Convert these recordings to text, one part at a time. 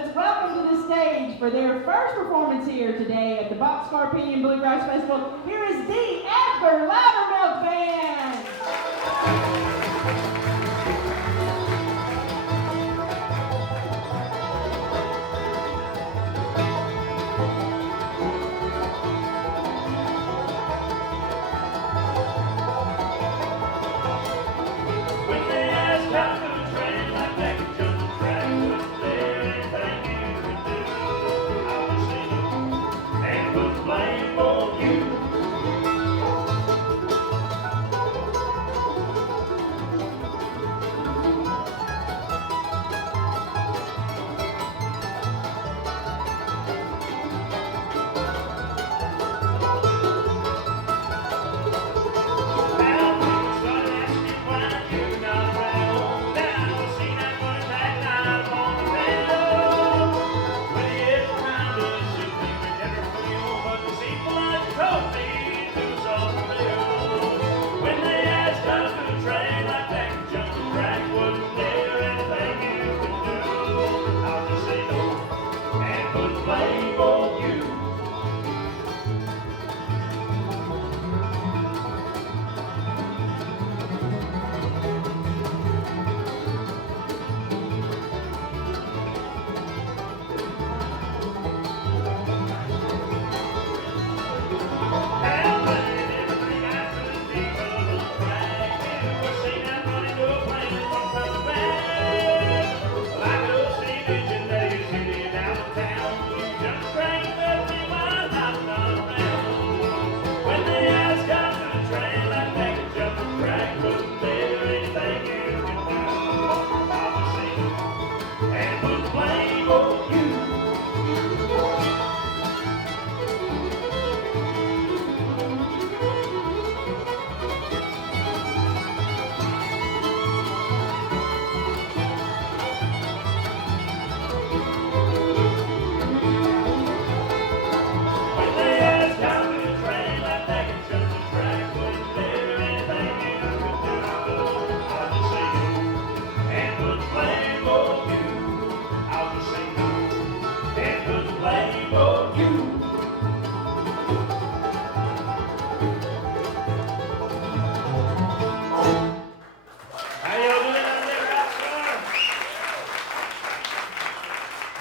Let's welcome to the stage for their first performance here today at the Boxcar Pinion Bluegrass Festival. Here is the Edgar Loudermilk Band.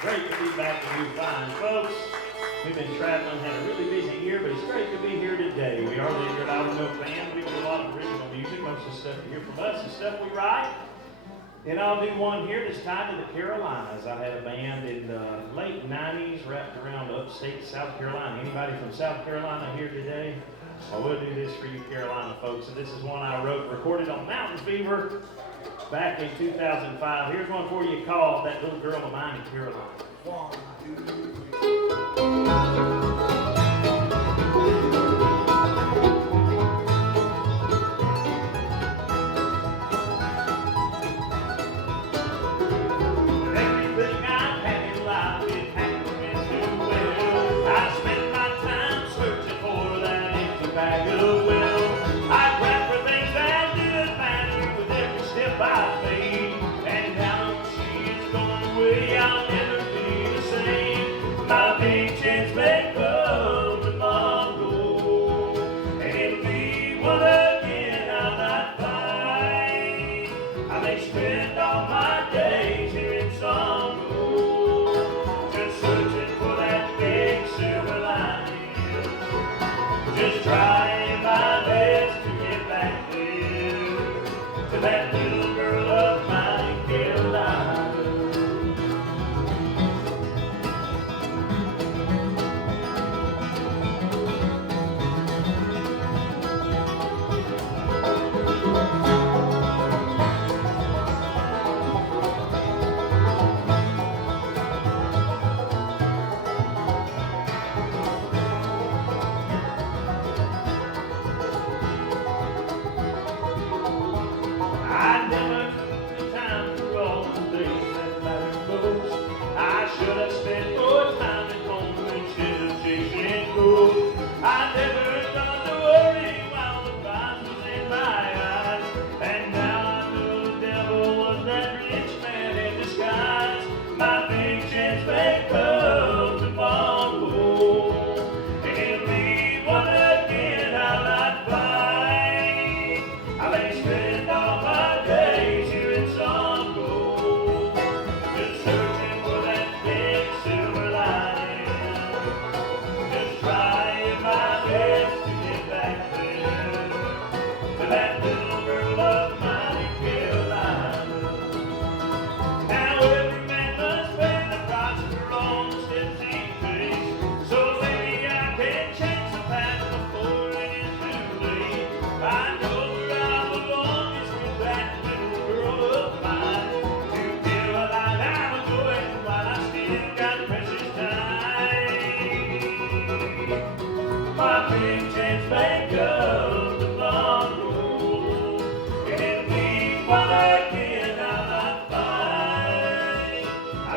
Great to be back with you fine folks. We've been traveling, had a really busy year, but it's great to be here today. We are the Edgar Loudermilk Band. We do a lot of original music. Most of the stuff you hear from us is stuff we write. And I'll do one here that's tied to the Carolinas. I had a band in the late 90s wrapped around upstate South Carolina. Anybody from South Carolina here today? Well, we'll do this for you Carolina folks. And this is one I wrote, recorded on Mountain Fever back in 2005. Here's one for you called That Little Girl of Mine in Carolina. 1, 2, 3.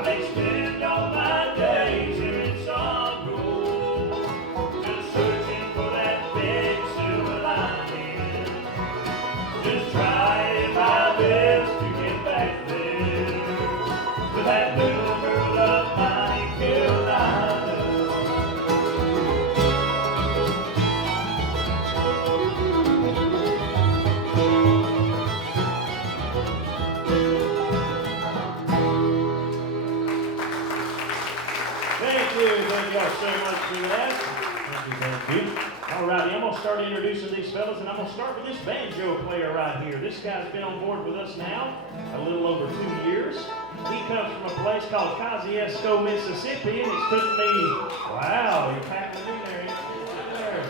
I may spend all my days here in sorrow, just searching for that big silver lining, just trying my best to get back there to that little girl of mine, Carolina. Thank y'all so much for that. Thank you. All righty, I'm going to start introducing these fellas, and I'm going to start with this banjo player right here. This guy's been on board with us now a little over 2 years. He comes from a place called Kosciuszko, Mississippi, and it's took me, wow, you're packing it in there, there.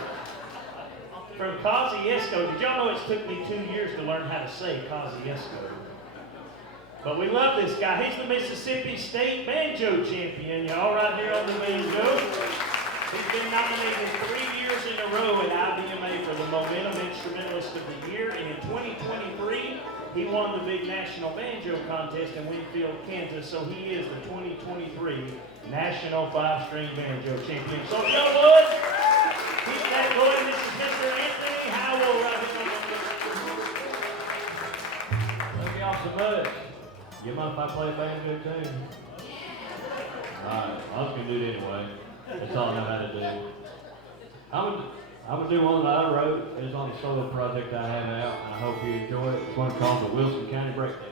From Kosciuszko, did y'all know it's took me 2 years to learn how to say Kosciuszko? But we love this guy. He's the Mississippi State Banjo Champion, y'all, right here on the banjo. He's been nominated 3 years in a row at IBMA for the Momentum Instrumentalist of the Year, and in 2023, he won the big National Banjo Contest in Winfield, Kansas, so he is the 2023 National 5-String Banjo Champion. So, y'all would, keep that going. This is Mr. Anthony Howell right here on the Thank y'all so much. You mind if I play a banjo tune? Alright, I was going to do it anyway. That's all I know how to do. I'm gonna do one that I wrote. It's on a solo project I have out, and I hope you enjoy it. It's one called the Wilson County Breakdown.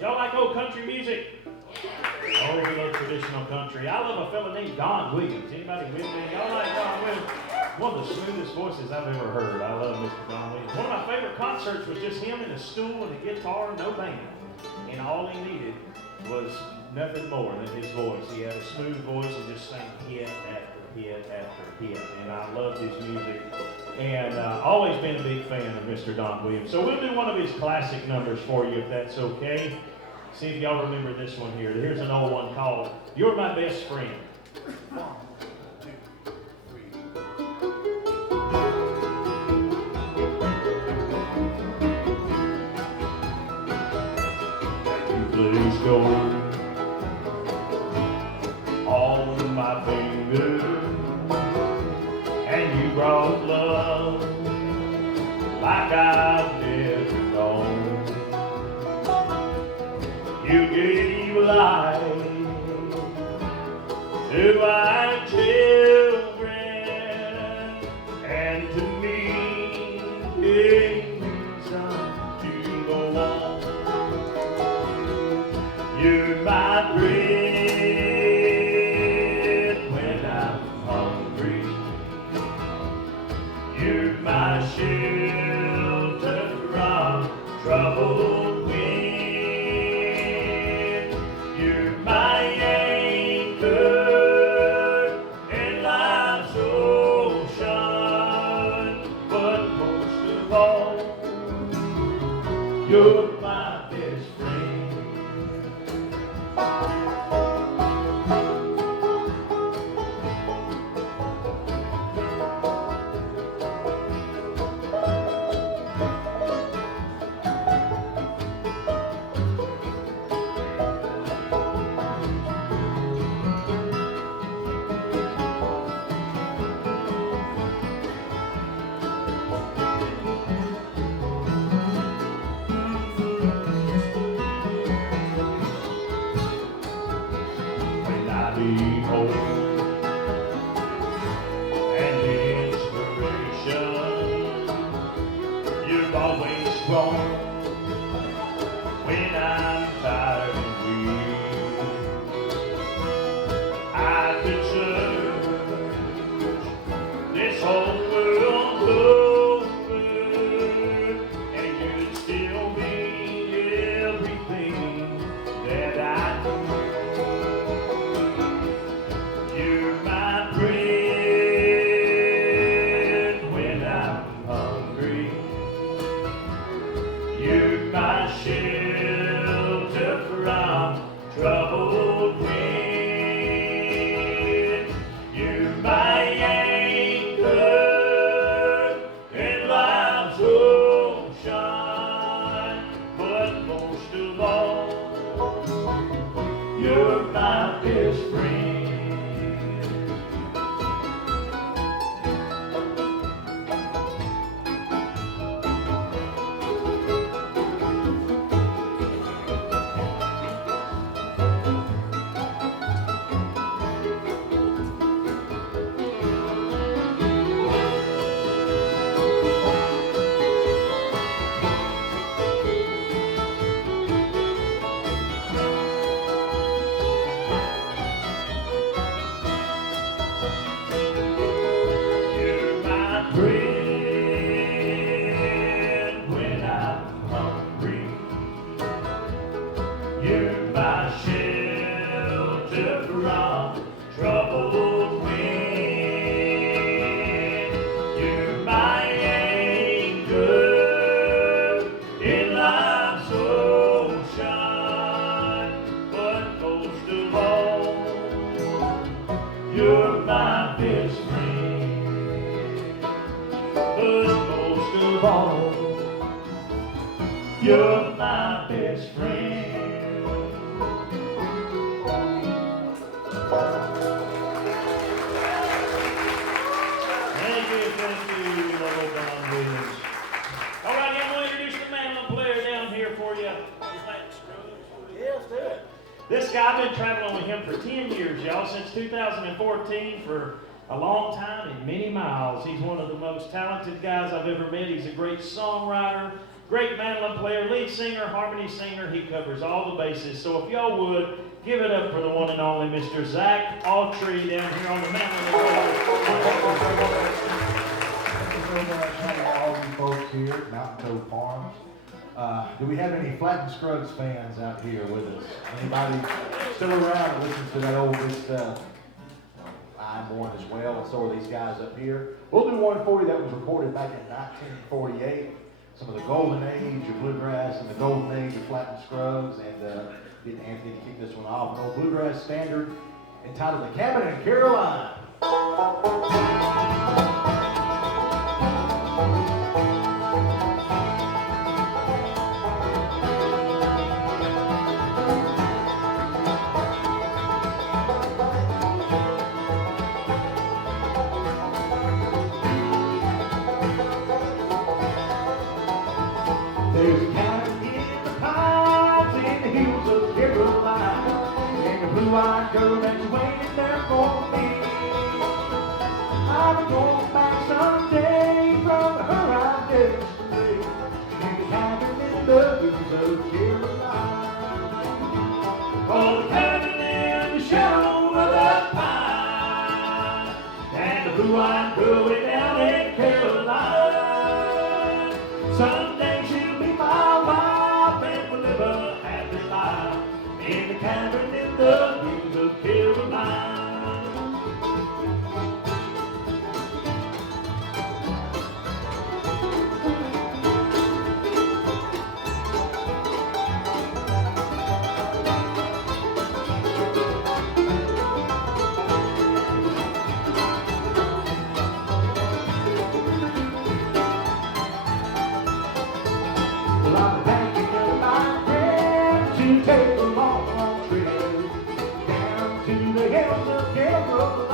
Y'all like old country music? Oh, we love traditional country. I love a fella named Don Williams. Anybody with me? Y'all like Don Williams? One of the smoothest voices I've ever heard. I love Mr. Don Williams. One of my favorite concerts was just him and a stool and a guitar, no band. And all he needed was nothing more than his voice. He had a smooth voice and just sang hit after hit after hit. And I loved his music. And always been a big fan of Mr. Don Williams. So we'll do one of his classic numbers for you if that's okay. See if y'all remember this one here. Here's an old one called You're My Best Friend. 1, 2, 3. Please go on my finger, and you brought love like I've never known. You gave life to my children, and to me gave reason to go on. You're my bread when I'm hungry. You're my shelter from troubled wind. You're my anchor in life's ocean. But most of all, you're my best friend. When I need hope and inspiration, you're always strong. When I'm tired and weak, I could search this whole world over, and you'd still be everything that I do. You're my bread when I'm hungry. You're my shelter from troubled wind. You're my anchor in life's ocean. But most of all, you're my best friend. You're my bread when I'm hungry. You're my shelter from troubled wind. You're my anchor in life's ocean. But most of all, you're my best friend. But most of all, you're my best friend. Thank you, little Don Williams. All right, I'm going to introduce the mandolin player down here for you. Yeah, let's do it. This guy, I've been traveling with him for 10 years, y'all, since 2014, for a long time and many miles. He's one of the most talented guys I've ever met. He's a great songwriter, Great mandolin player, lead singer, harmony singer. He covers all the bases. So if y'all would, give it up for the one and only Mr. Zach Autry down here on the mandolin. Thank you so much. Hi to all you folks here at Mountain Cove Farms. Do we have any Flat and Scruggs fans out here with us? Anybody still around and listen to that old good stuff? I'm one as well, and so are these guys up here. We'll do one for you that was recorded back in 1948. Some of the golden age of bluegrass and the golden age of Flat and Scruggs, and get Anthony to kick this one off. An old bluegrass standard entitled "The Cabin in Carolina." There's a cabin in the pines in the hills of Carolina, and a blue-eyed girl that's waiting there for me. I'm going back someday from her I've never strayed, in the cabin in the hills of Carolina. Oh, the cabin in the shadow of the pine, and the blue-eyed girl way down in Carolina. Someday she'll be my wife, and we'll live a happy life in the cabin in the hills of Carolina. Well, I'm packing up my friends to take a long trip down to the hills of Carolina.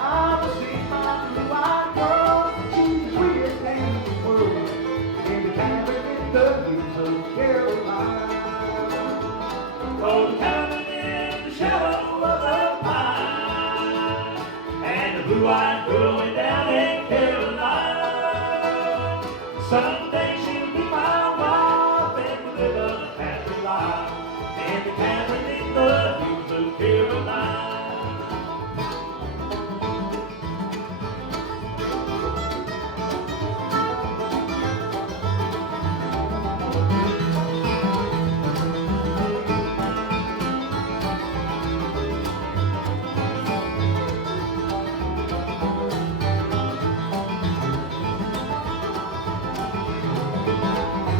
I'm gonna see my blue-eyed girl, she's the sweetest thing in the world, in the cabin in the hills of Carolina. Oh, the cabin in the shadow of the pine, and the blue-eyed girl way down in Carolina. Someday she'll be my wife, and we'll live a happy life in the cabin in the hills of Carolina.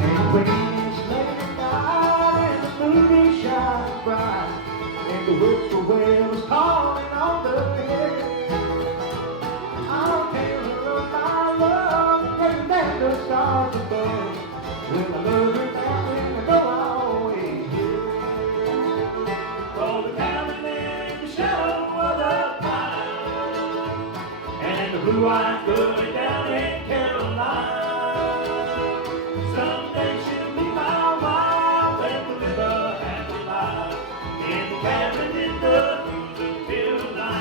And when it's late at night and the moon is shining bright, and the whippoorwill is calling on the hill, I'll tell her of my love, and then the stars above. When I love her now, and I know I always will. Oh, the cabin in the shadow of the pine, and the blue-eyed girl way down in Carolina. Someday she'll be my wife, and we'll live a happy life in the cabin in the hills of Carolina.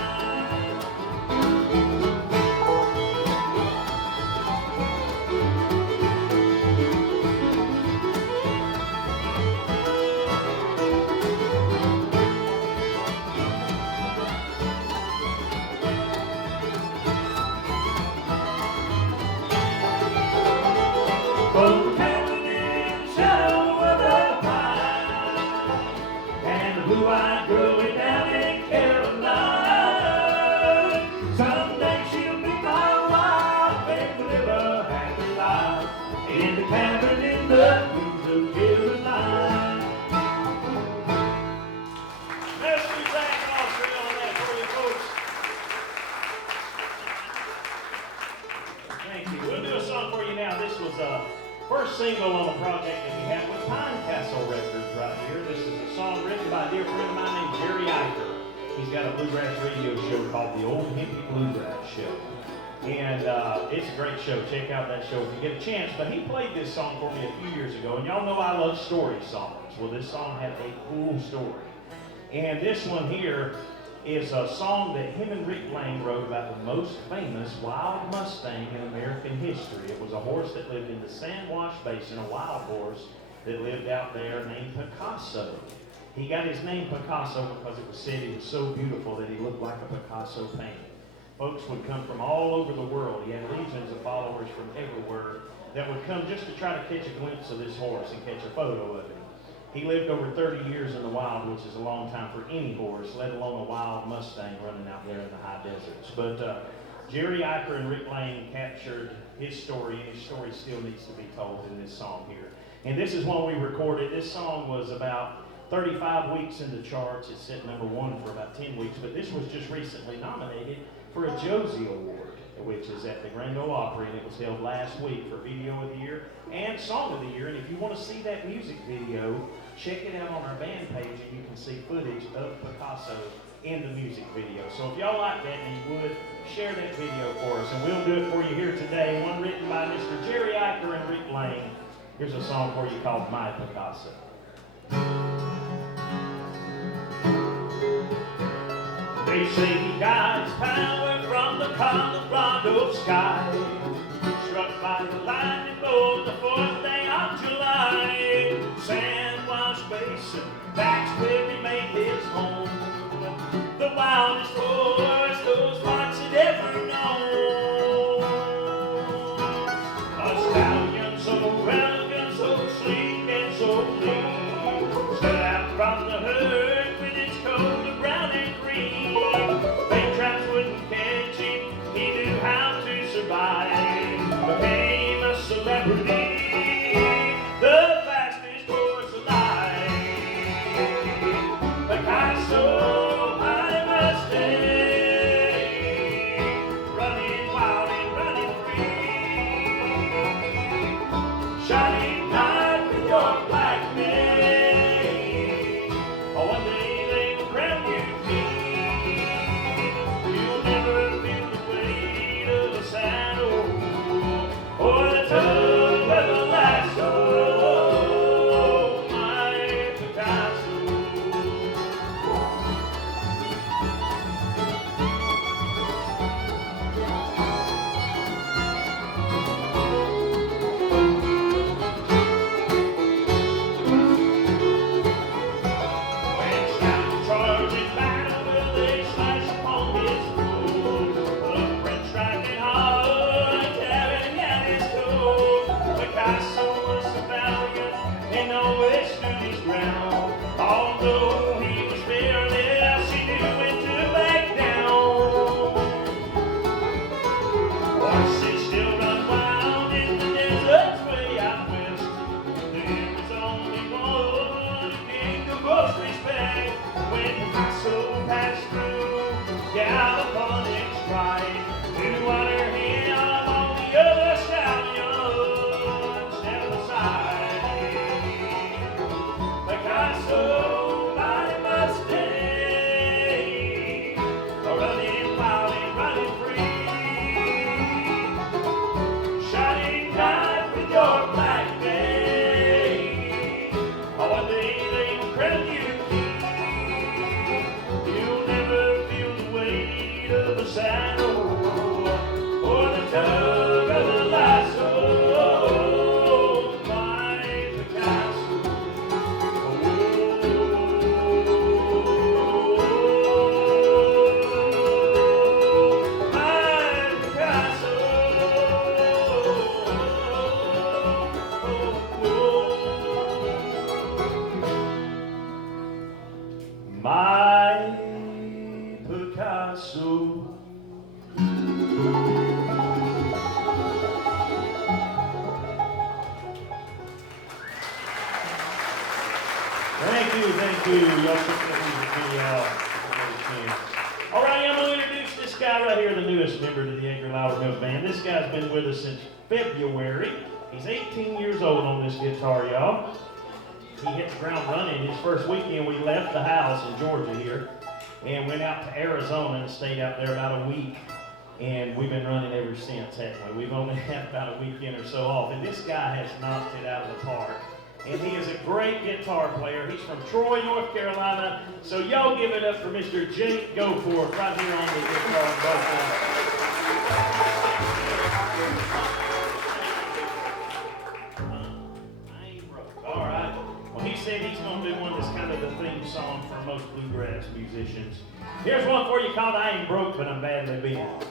Oh, the cabin in the shadow of the pine, and the blue-eyed girl way down in Carolina. Someday she'll be my wife, and we'll live a happy life in the cabin in the hills of Carolina. Mr. Zach Autry on that for you, folks. Thank you. We'll do a song for you now. This was first single on a project that we have with Pine Castle Records right here. This is a song written by a dear friend of mine named Jerry Eicher. He's got a bluegrass radio show called the Old Hippie Bluegrass Show. And it's a great show. Check out that show if you get a chance. But he played this song for me a few years ago. And y'all know I love story songs. Well, this song had a cool story. And this one here is a song that him and Rick Lane wrote about the most famous wild Mustang in American history. It was a horse that lived in the San Wash Basin, a wild horse that lived out there named Picasso. He got his name Picasso because it was said he was so beautiful that he looked like a Picasso painting. Folks would come from all over the world. He had legions of followers from everywhere that would come just to try to catch a glimpse of this horse and catch a photo of him. He lived over 30 years in the wild, which is a long time for any horse, let alone a wild Mustang running out there in the high deserts. But Jerry Eicher and Rick Lane captured his story, and his story still needs to be told in this song here. And this is one we recorded. This song was about 35 weeks in the charts. It set number 1 for about 10 weeks, but this was just recently nominated for a Josie Award, which is at the Grand Ole Opry, and it was held last week for Video of the Year and Song of the Year. And if you want to see that music video, check it out on our band page, and you can see footage of Picasso in the music video. So if y'all like that and you would, share that video for us, and we'll do it for you here today. One written by Mr. Jerry Eicher and Rick Lane. Here's a song for you called My Picasso. They say he got his power from the Colorado sky, struck by the lightning bolt the 4th day of July. San Wash Basin, that's where he made his home, the wildest horse those parts had ever known. A stallion so elegant, so sleek and so clean, stood out from the herd with its coat of brown and green. Bait traps wouldn't catch him, he knew how to survive, became a celebrity, the fastest horse alive. Picasso, my Mustang, running wild and running free, shining bright with your black mane. Oh, one day they will crown you king. You'll never feel the weight of a saddle or the tug of a lasso. My Picasso. When scout charging battle, will they slash upon his foot? The French striking hard, tearing at his toe. Picasso was a valiant and always stood his ground. Although he was fearless, he knew when to back down. Horses still run wild in the deserts way out west. There was only one who gained the most respect. When Picasso passed through, gallop on its stride, to honor him, all the other stallions stepped aside. Picasso, my Mustang, running wild and running free, shining bright with your black mane. Oh, one day they will crown you king. You'll never feel the weight of a saddle or the tug of the lasso. My Picasso. My Picasso. My Picasso. Thank you. Y'all took that music video out. All right, I'm going to introduce this guy right here, the newest member to the Edgar Loudermilk Band. This guy's been with us since February. He's 18 years old on this guitar, y'all. He hit the ground running. His first weekend, we left the house in Georgia here and went out to Arizona and stayed out there about a week. And we've been running ever since, haven't we? We've only had about a weekend or so off. And this guy has knocked it out of the park. and he is a great guitar player. He's from Troy, North Carolina. So y'all give it up for Mr. Jake Goforth right here on the guitar and I ain't broke. All right. Well, he said he's going to do one that's kind of the theme song for most bluegrass musicians. Here's one for you called I Ain't Broke, But I'm Badly Bent.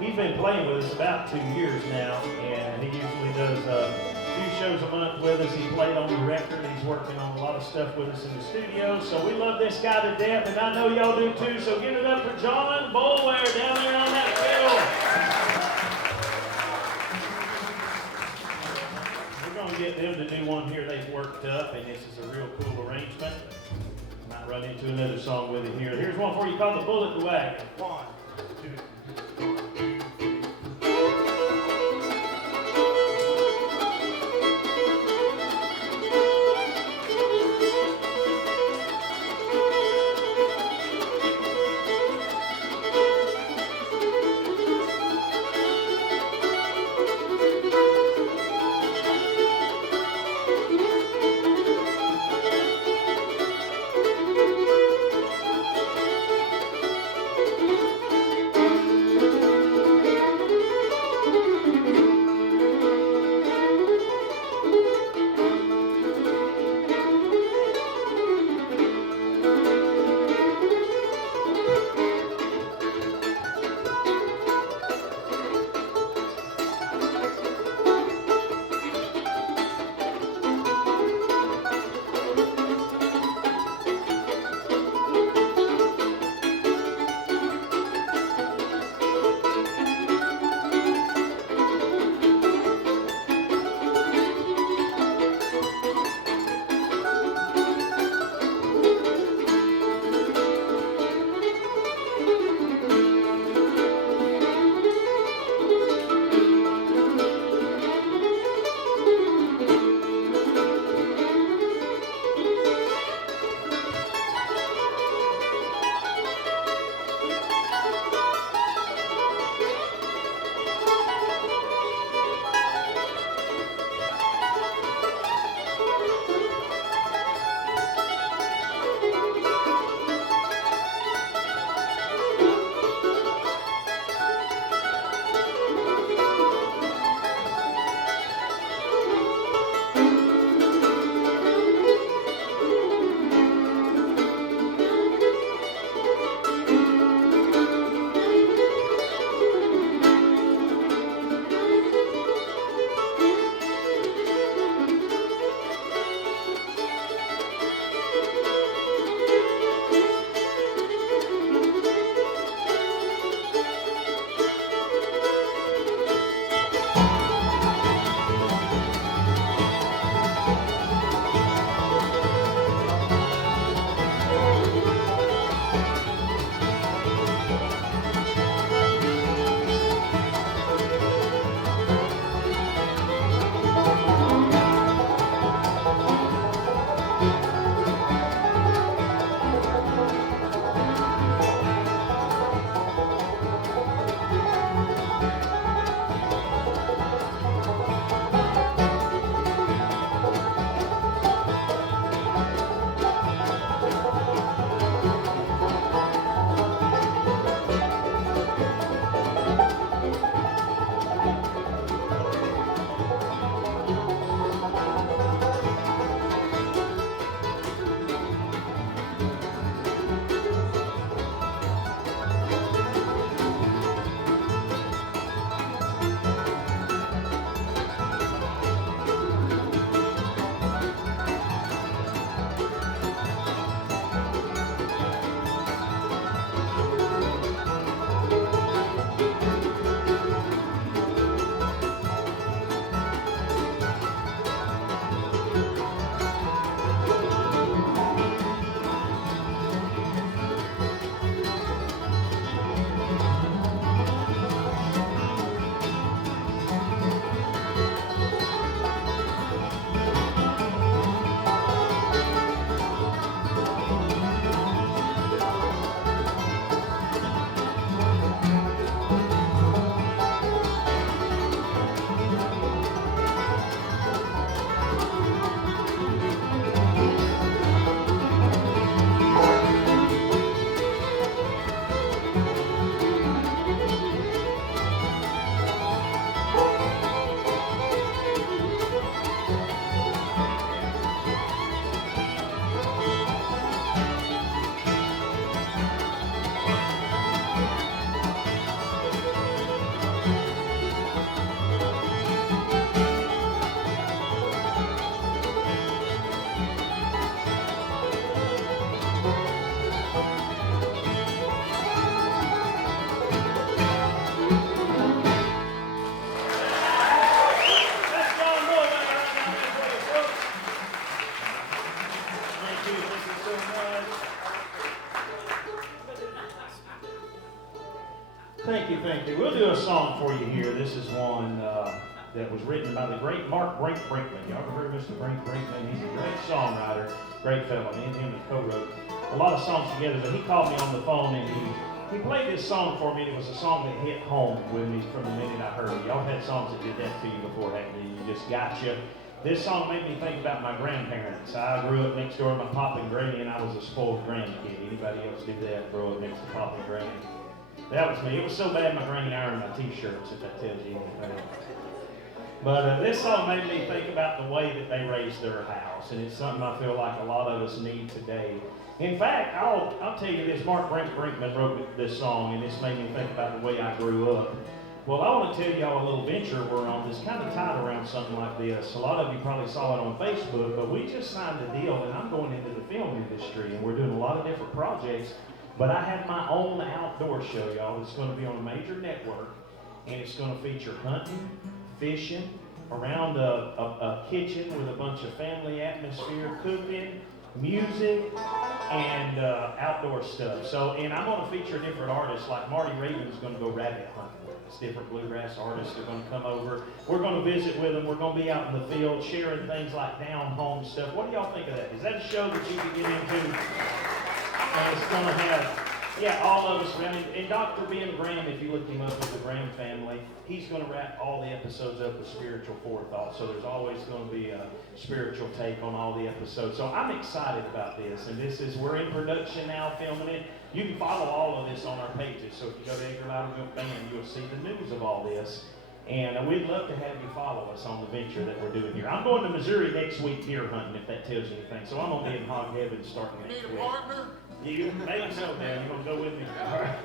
He's been playing with us about 2 years now, and he usually does a few shows a month with us. He played on the record. He's working on a lot of stuff with us in the studio. So we love this guy to death, and I know y'all do too. So give it up for John Boulware down there on that fiddle. We're going to get them to do one here they've worked up, and this is a real cool arrangement. Might run into another song with it here. Here's one for you called The Bullet the Wagon. 1, 2. Thank you. We'll do a song for you here. This is one that was written by the great Mark Brinkman. Y'all ever heard of Mr. Brinkman? He's a great songwriter, great fellow. Me and him co-wrote a lot of songs together, but he called me on the phone and he played this song for me, and it was a song that hit home with me from the minute I heard it. Y'all had songs that did that to you before, haven't you? You just gotcha. This song made me think about my grandparents. I grew up next door to my pop and granny, and I was a spoiled grandkid. Anybody else did that, grow up next to pop and granny? That was me. It was so bad my granny ironed my t-shirts, if that tells you anything. But this song made me think about the way that they raised their house, and it's something I feel like a lot of us need today. In fact, I'll tell you this, Mark Brinkman wrote this song, and this made me think about the way I grew up. Well, I want to tell y'all a little venture we're on that's kind of tied around something like this. A lot of you probably saw it on Facebook, but we just signed a deal, and I'm going into the film industry, and we're doing a lot of different projects. But I have my own outdoor show, y'all. It's going to be on a major network, and it's going to feature hunting, fishing, around a kitchen with a bunch of family atmosphere, cooking, music, and outdoor stuff. So, and I'm going to feature different artists, like Marty Raven's going to go rabbit hunting with us. Different bluegrass artists are going to come over. We're going to visit with them. We're going to be out in the field sharing things like down-home stuff. What do y'all think of that? Is that a show that you can get into? And it's going to have, all of us around. And Dr. Ben Graham, if you look him up with the Graham family, he's going to wrap all the episodes up with spiritual forethought. So there's always going to be a spiritual take on all the episodes. So I'm excited about this. And we're in production now, filming it. You can follow all of this on our pages. So if you go to Edgar Loudermilk Band, you'll see the news of all this. And we'd love to have you follow us on the venture that we're doing here. I'm going to Missouri next week deer hunting, if that tells you anything. So I'm going to be in hog heaven starting next week. You maybe so, man. You want to go with me? All right.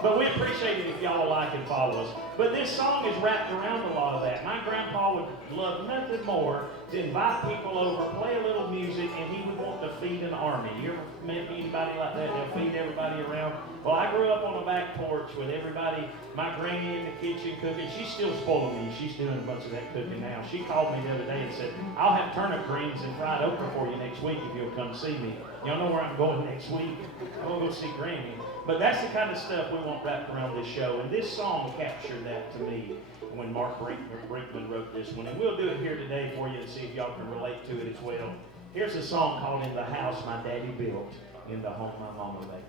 But we appreciate it if y'all will like and follow us. But this song is wrapped around a lot of that. My grandpa would love nothing more to invite people over, play a little music, and he would want to feed an army. You ever met anybody like that? They'll feed everybody around. Well, I grew up on a back porch with everybody, my granny in the kitchen cooking. She's still spoiling me. She's doing a bunch of that cooking now. She called me the other day and said, I'll have turnip greens and fried okra for you next week if you'll come see me. Y'all know where I'm going next week? I'm going to go see Granny. But that's the kind of stuff we want wrapped around this show. And this song captured that to me when Mark Brinkman wrote this one. And we'll do it here today for you and see if y'all can relate to it as well. Here's a song called In the House My Daddy Built, In the Home My Mama Made.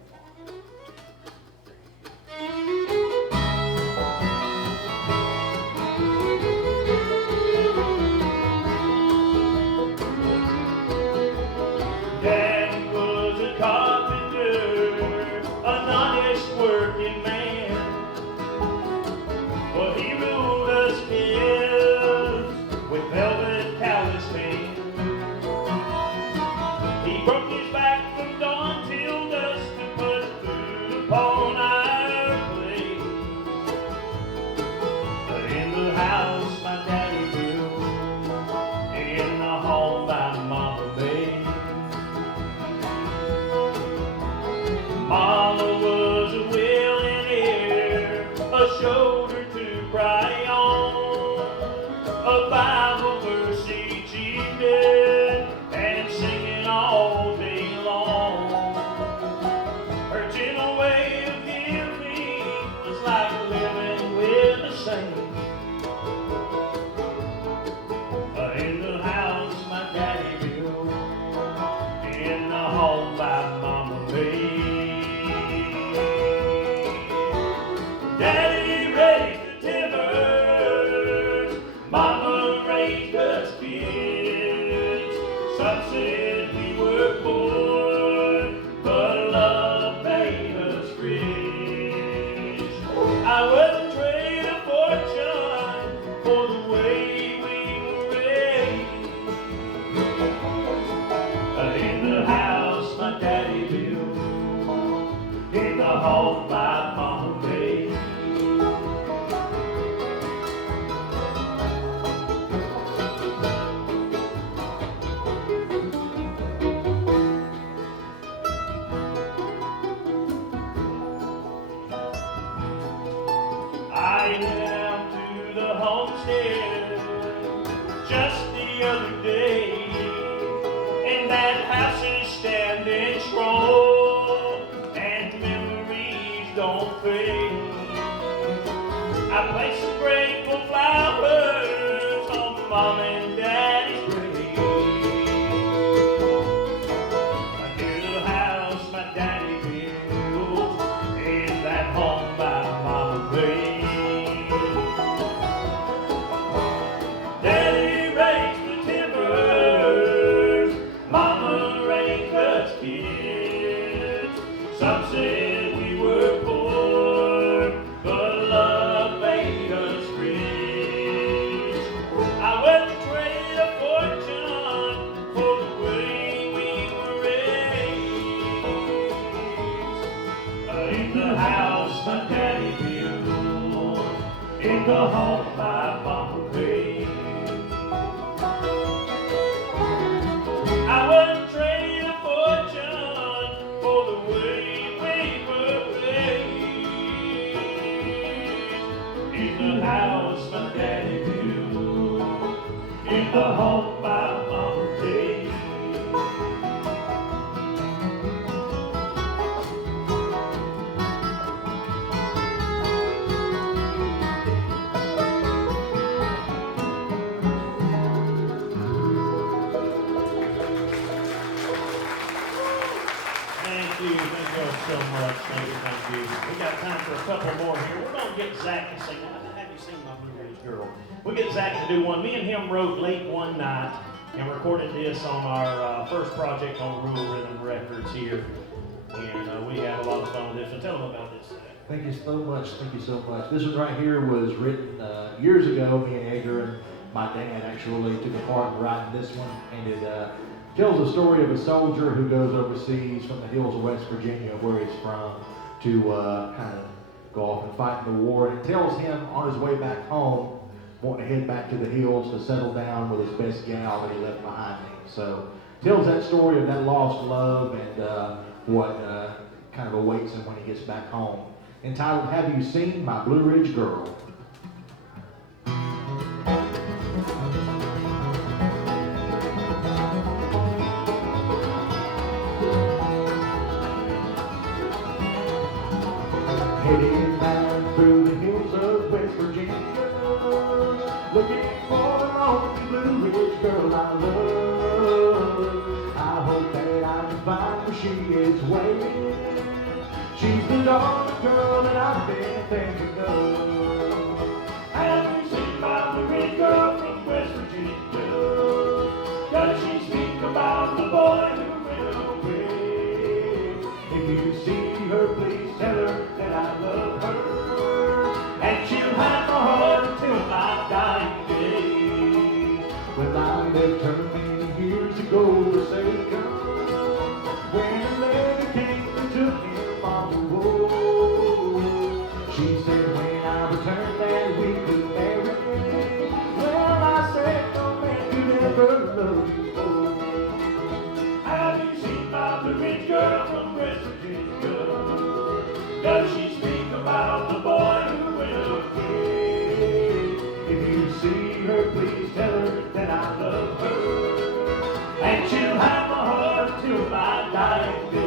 Daddy was a carpenter, an honest working man. Well, he ruled us kids with velvet callous hands. He broke his back from dawn till dusk to put food upon our plate. But in the house my daddy built, in the home my mama made. Mama was a willing ear, a shoulder to cry on, a Bible verse each evening, and singing all day long. Her gentle way of giving was like living with the saints. In the house my daddy built, in the home my mama made. Daddy raised the timbers, Mama raised us kids. Some said we were poor, but love made us rich. I wouldn't trade a fortune for the way we were raised. In the house my daddy built, in the home my mama made. I went out to the homestead just the other day, and that house is standing strong, and memories don't fade. in the home by Mama Day. Thank you so much. Thank you. We got time for a couple more here. We're going to get Zach to sing. Have you seen My Blue Ridge Girl? We'll get Zach to do one. Me and him wrote late one night and recorded this on our first project on Rural Rhythm Records here. And we had a lot of fun with this. So tell them about this, Zach. Thank you so much. Thank you so much. This one right here was written years ago. Me and Edgar and my dad actually took a part in writing this one, and it tells the story of a soldier who goes overseas from the hills of West Virginia, where he's from, to kind of go off and fight in the war. And it tells him on his way back home, wanting to head back to the hills to settle down with his best gal that he left behind him. So it tells that story of that lost love and what kind of awaits him when he gets back home. Entitled, Have You Seen My Blue Ridge Girl? Headed back through the hills of West Virginia, looking for the lonely Blue Ridge girl I love. I hope that I can find where she is waiting. She's the darling girl that I've been thinking of. Have you seen my Blue Ridge girl from West Virginia? Does she speak about the boy who went away? If you see her, please tell her that I love her, and she'll have my heart until my dying day. When I left her many years ago forsaken, when a lady came and took him on the road, she said when I returned that we could marry. Well, I said no man could ever love you more. Have you seen my Blue Ridge girl from West Virginia? Does she speak about the boy who went away? If you see her, please tell her that I love her, and she'll have my heart till my dying day.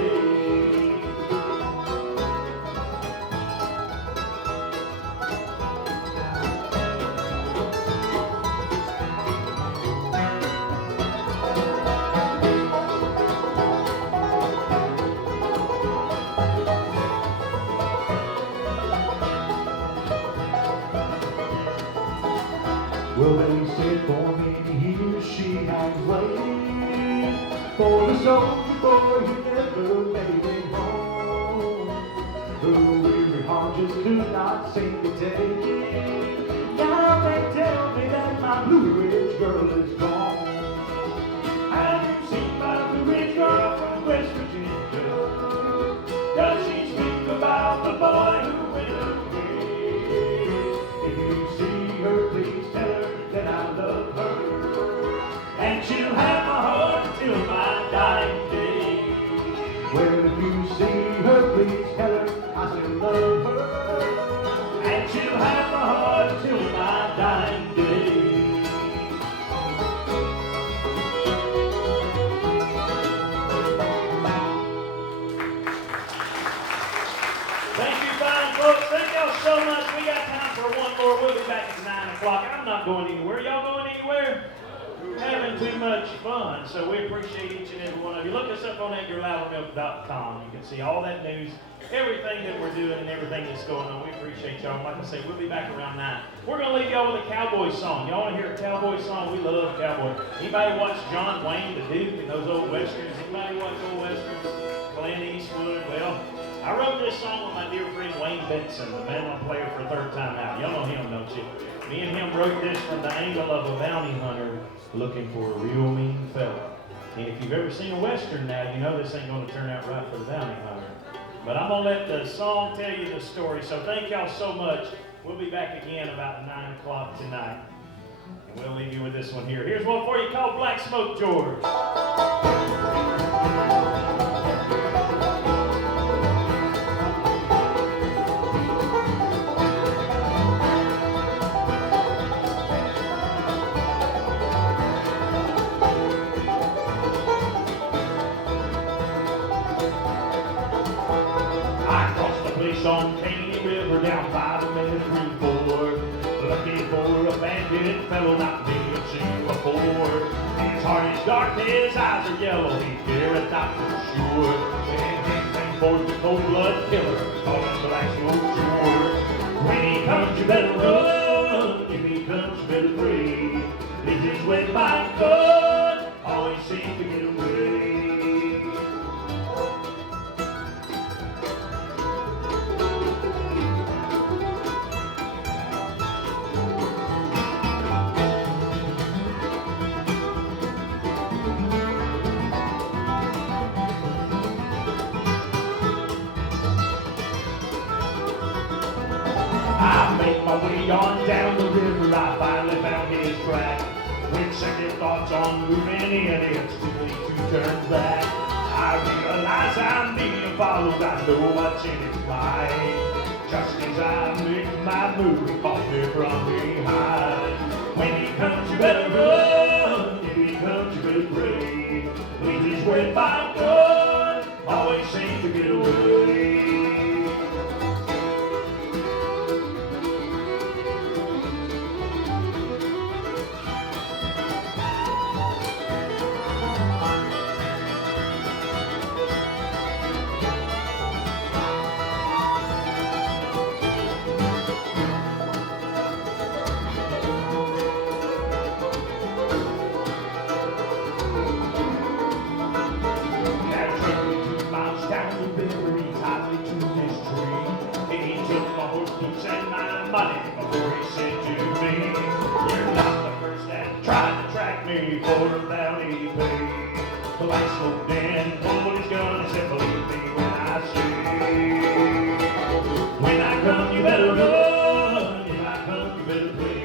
Well, they said for many years she had waited for the soldier boy who never made it home. Her weary heart just could not seem to take it. Now they tell me that my Blue Ridge girl is gone. Have you seen my Blue Ridge girl from West Virginia? Does she speak about the boy who went away? If you see her, please tell her that I love her, and she'll have my heart till my dying day. Well, if you see her, please tell her I still love her, and she'll have my heart till my dying day. Thank you, fine folks. Thank y'all so much. We got time for one more. We'll be back at 9 o'clock. I'm not going anywhere. Y'all going anywhere? Having too much fun. So we appreciate each and every one of you. Look us up on EdgarLoudermilk.com. You can see all that news, everything that we're doing, and everything that's going on. We appreciate y'all. Like I say, we'll be back around 9. We're going to leave y'all with a cowboy song. Y'all want to hear a cowboy song? We love cowboy. Anybody watch John Wayne, the Duke, and those old westerns? Anybody watch old westerns? Clint Eastwood? Well, I wrote this song with my dear friend Wayne Benson, the mandolin player for Third Time Out. Y'all know him, don't you? Me and him wrote this from the angle of a bounty hunter looking for a real mean fella. And if you've ever seen a western now, you know this ain't going to turn out right for the bounty hunter. But I'm going to let the song tell you the story. So thank y'all so much. We'll be back again about 9 o'clock tonight. And we'll leave you with this one here. Here's one for you called Black Smoke George. his eyes are yellow, he'd dare a doctor sure. And he forth the cold blood killer, calling black smoke sure. When he comes, you better run. If he comes, you better pray. Leaves his way by gun, always seems to get away. I make my way on down the river, I finally found his track. With second thoughts on moving in, it's too late to turn back. I realize I'm being followed, I know what's in his mind. Just as I make my move, he caught me from behind. When he comes, you better run. If he comes, you better pray. Leads his way by gun, always seems to get away. And my money before he said to me, you're not the first that tried to track me for a bounty pay. The light slowed in, pulled his gun and said, believe me when I say, when I come you better run, if I come you better play.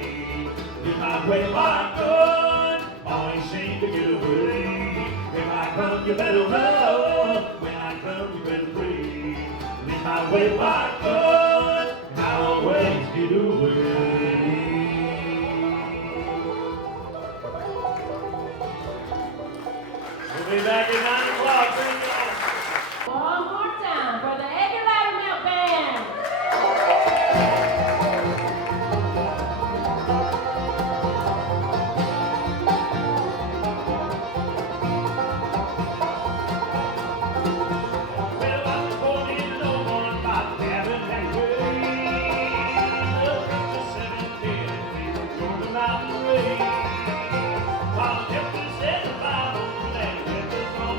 If I wave my gun, always seem to get away. If I come you better run, when I come you better play. If I wave my gun, I'll always get away. We'll be back at 9 o'clock. Thank you all. One more time for the Edgar Loudermilk Band. Well, I was born in an old one, my cabin and way. Just 17 and we were Jordan Mountain Way. While the Tempest said the Bible, and the Tempest on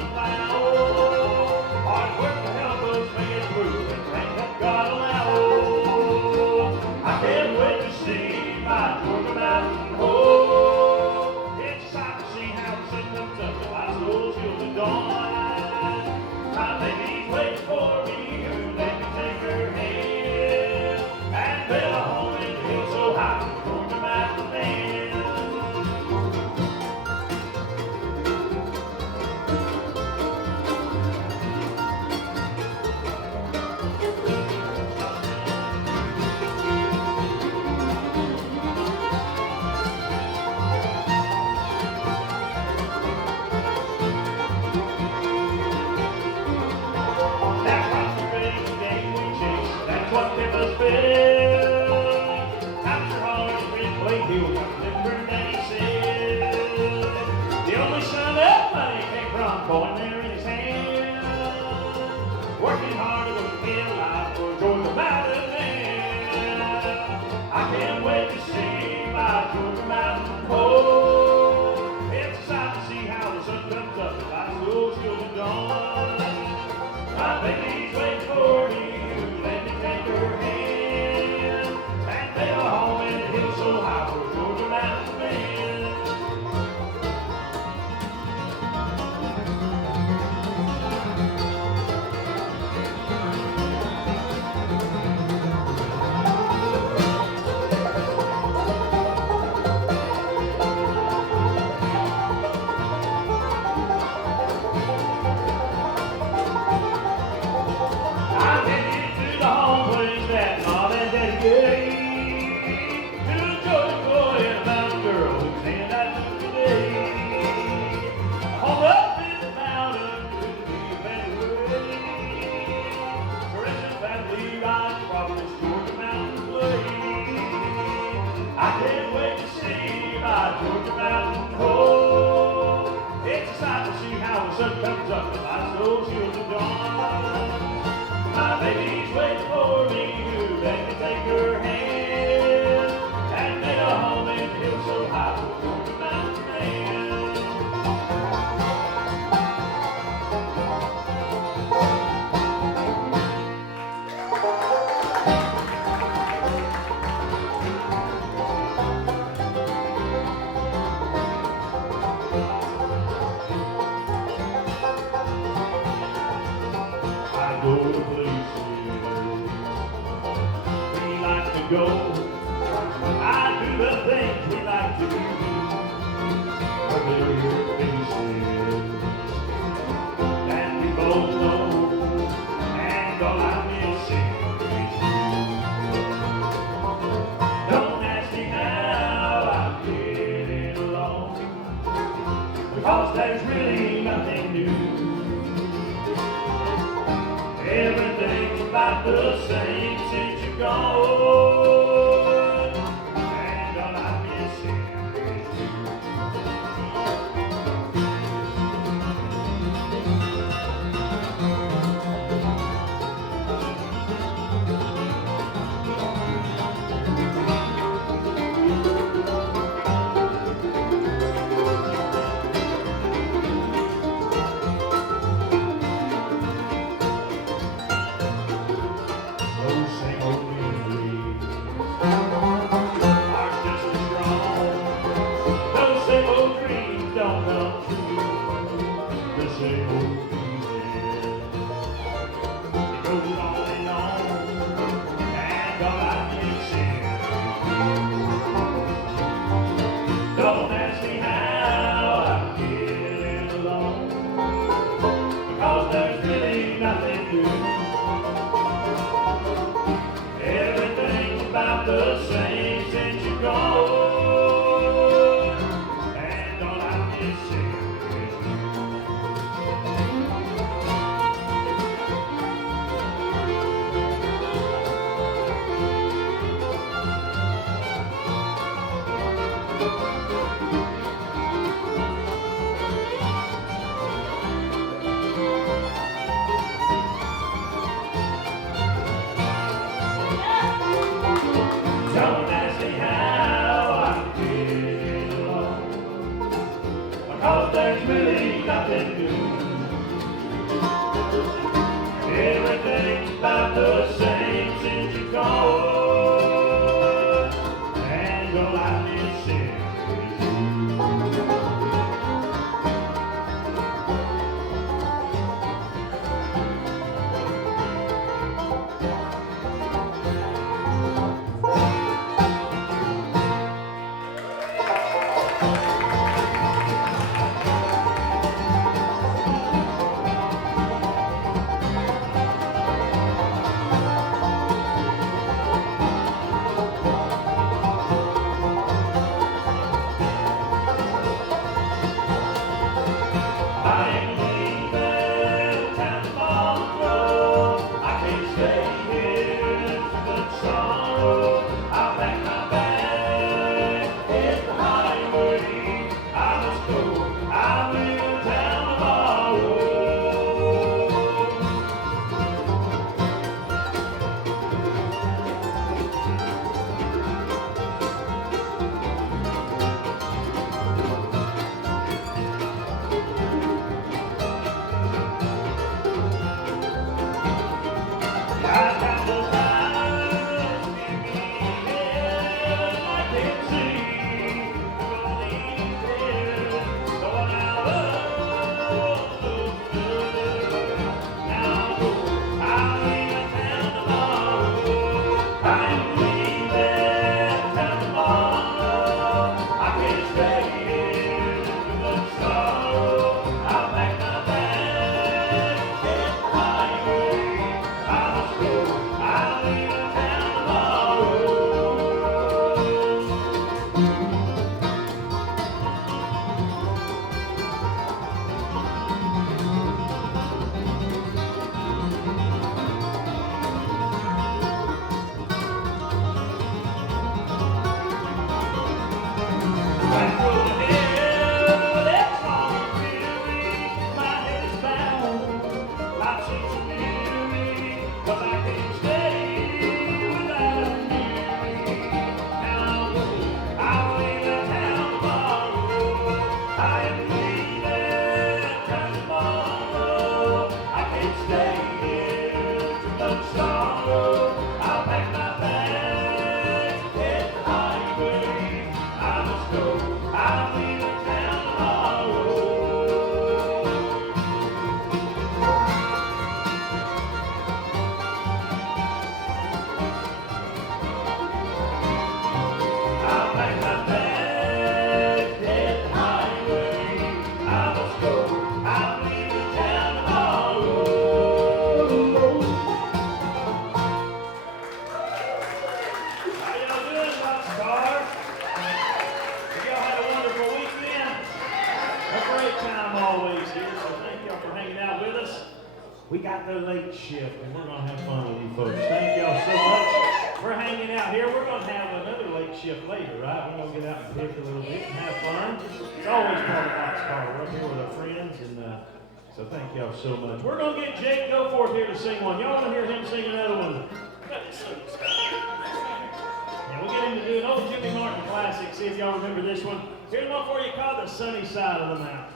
outside to see how the sun comes up and lights those hills of dawn. My baby's waiting for me, let me take her hand and make a home in the hills so high we'll the mountain man. I go to places we like to go. I do the things we like to do. But there are faces that we both know, and all I'm missing is you. Don't ask me how I'm getting along, because there's really nothing new. Everything's about the same since you're gone, and all I'm missing is you. Those same old memories are just as strong. Those same old dreams don't come true. The same old feeling, it goes on and all I'm missing is you. Don't ask me how I'm getting along, because there's really nothing new. Everything's about the same since you're gone, and all I'm missing is you. Don't ask me how I'm getting along, because there's really nothing new. Everything's about the same since you're gone, and all I'm missing is you. We got the late shift, and we're going to have fun with you folks. Thank y'all so much for hanging out here. We're going to have another late shift later, right? We're going to get out and pick a little bit and have fun. It's always part of Boxcar. We're up here with our friends, and so thank y'all so much. We're going to get Jake Goforth here to sing one. Y'all want to hear him sing another one? Yeah, we'll get him to do an old Jimmy Martin classic. See if y'all remember this one. Here's one for you called The Sunny Side of the Mountain.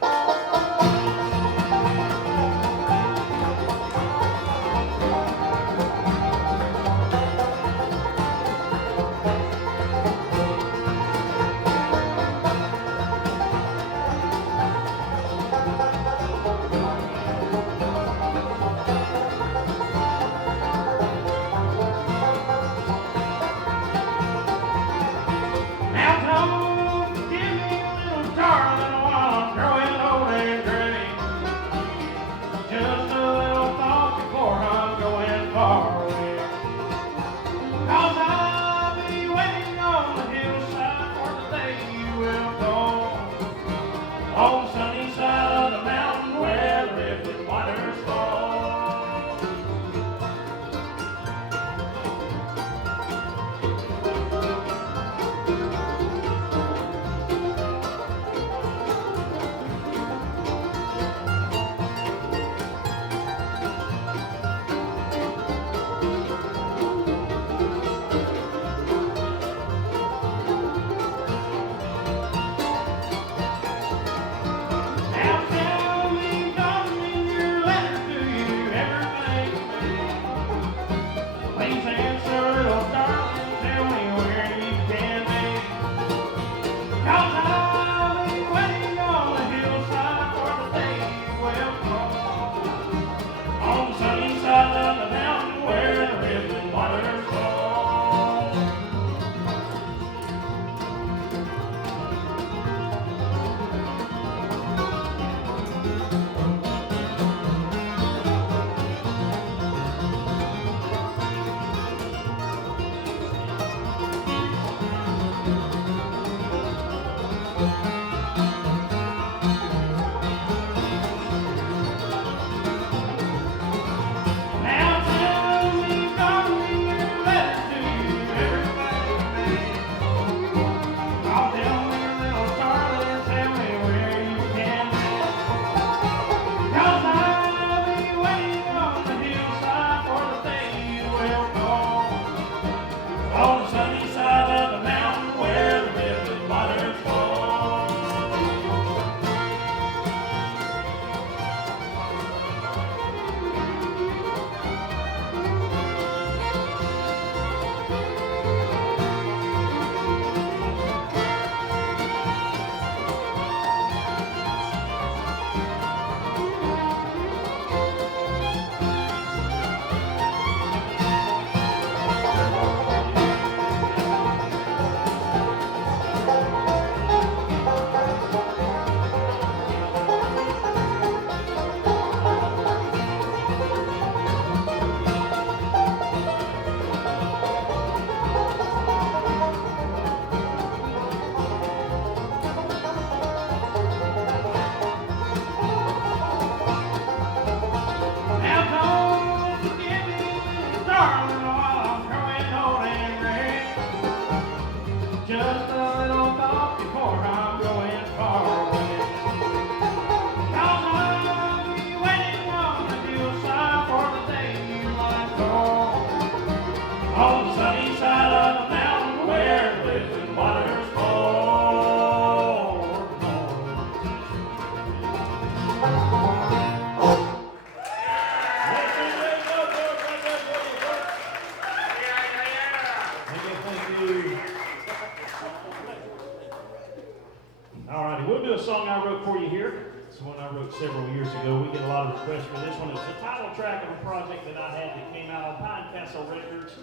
Several years ago. We get a lot of requests for this one. It's the title track of a project that I had that came out on Pine Castle Records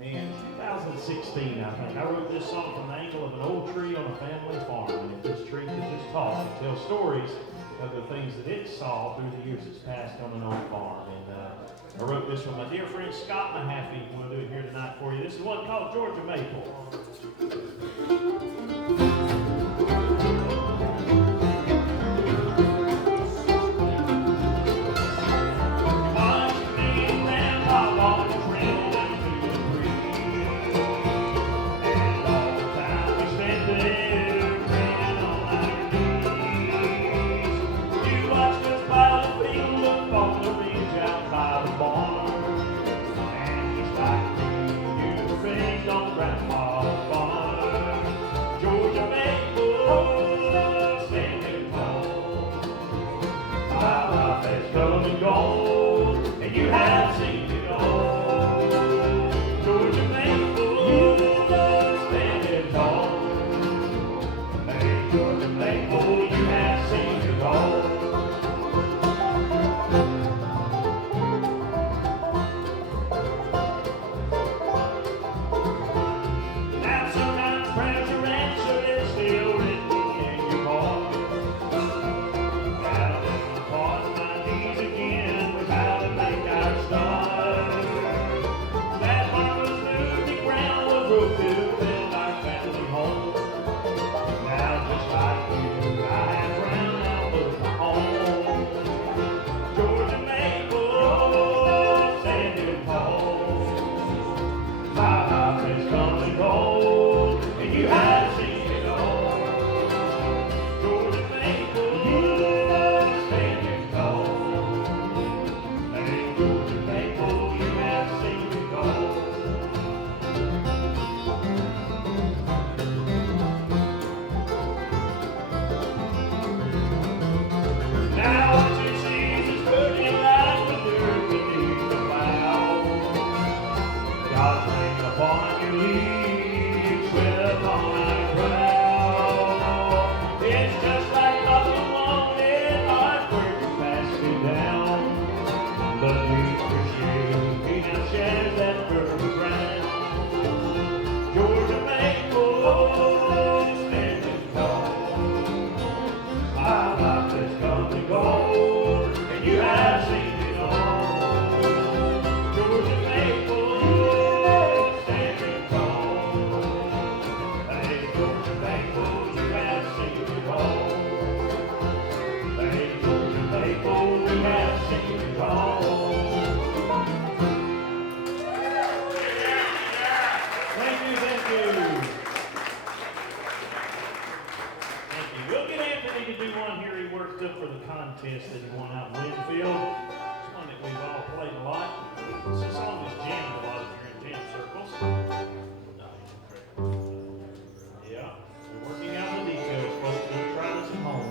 in 2016, I think. I wrote this song from the angle of an old tree on a family farm. And if this tree could just talk and tell stories of the things that it saw through the years it's passed on an old farm. And I wrote this with my dear friend Scott Mahaffey. I'm going to do it here tonight for you. This is one called Georgia Maple. Come faithful, you have seen it all. Now sometimes prayers are answered, it's still written in your heart. Now I'm upon my knees again with how to make our start. That harvest moved, the ground was broke to build our family home. Now just like you, I have round now built my own. Georgia maple, standing tall. My life has come and gone, and you have seen it all. Georgia maple, standing tall. And Georgia maple, you have seen it all. Now what you see is burning like the dirt beneath the plow. God's rain upon your leaves, sweat upon our brow. It's just like nothing wanted, hard work to pass it down. But we appreciate he now shares that fertile ground. Georgia maple, standing tall. My life has come and gone, and you have seen it all. Georgia maple, standing tall. Hey, Georgia maple, you have seen it all. Hey, Georgia maple, you have seen it all. Thank you, thank you. Thank you. We'll get Anthony to do one here. He worked up for the contest that he won out in Winfield. It's one that we've all played a lot. This song is jammed a lot if you're in jam circles. Yeah, we're working out the details, folks. Don't try this at home.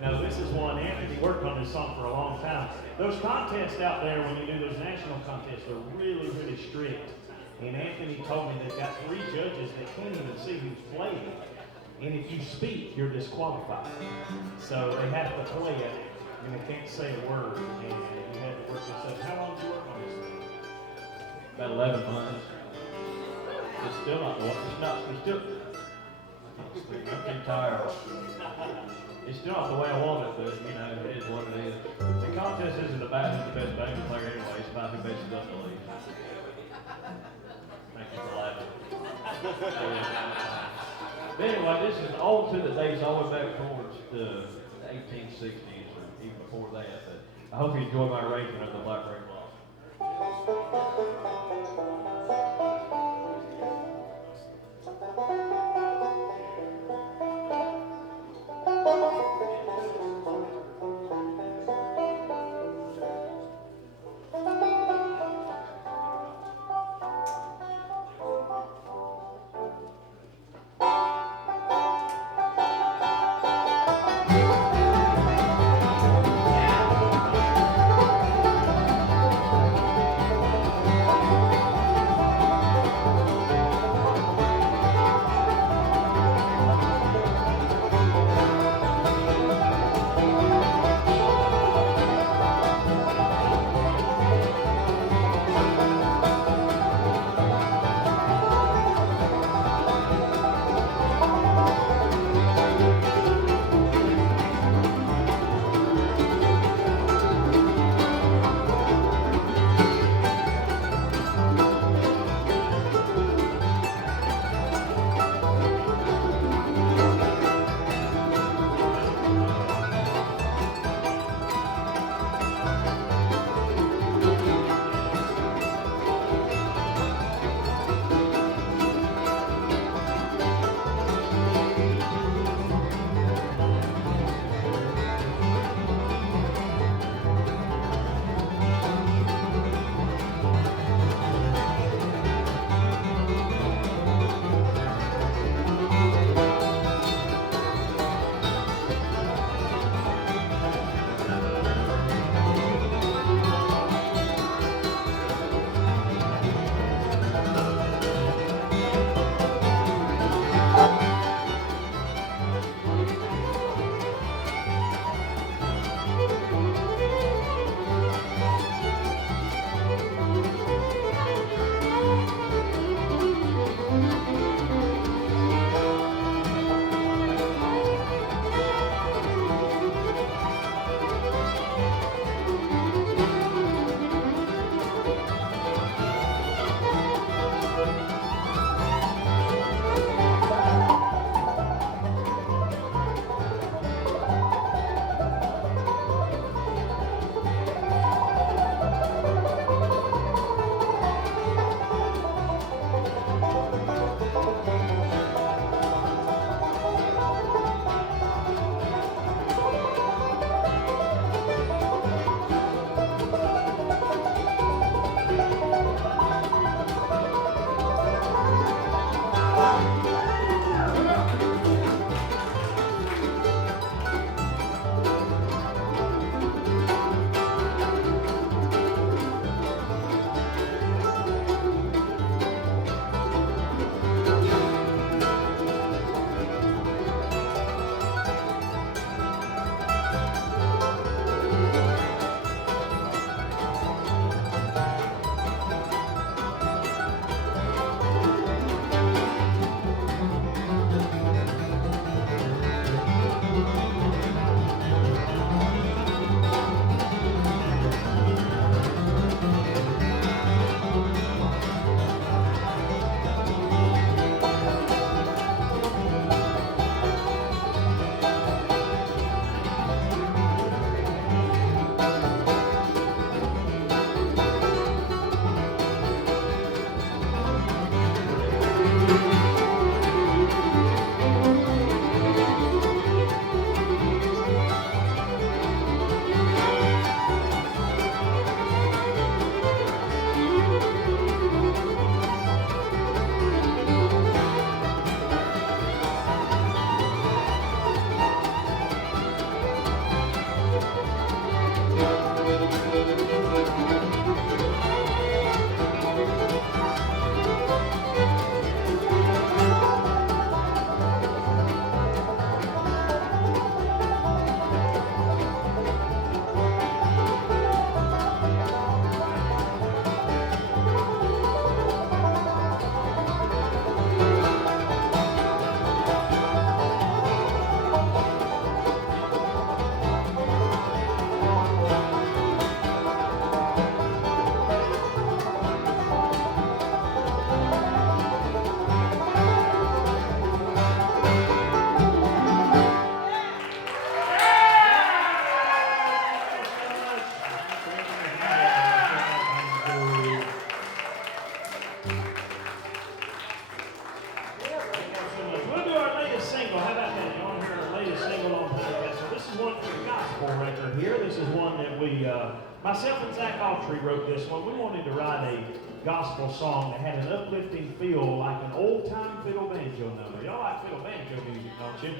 Now, this is one, Anthony worked on this song for a long time. Those contests out there, when you do those national contests, are really, really strict. And Anthony told me they've got 3 judges that can't even see who's playing. And if you speak, you're disqualified. So they have to play it, and they can't say a word. And you had to work this up. How long did you work on this thing? About 11 months. It's still not the one. It's still. I'm getting tired. It's still not the way I want it, but you know, it is what it is. The contest isn't about who's the best banjo player anyway. It's about who best does the league. Thank you for laughing. But anyway, this is all to the days all the way back towards the 1860s or even before that. But I hope you enjoy my arrangement of the Blackberry Blossom. this is one that we, myself and Zach Autry wrote this one. We wanted to write a gospel song that had an uplifting feel like an old-time fiddle banjo number. Y'all like fiddle banjo music, don't you?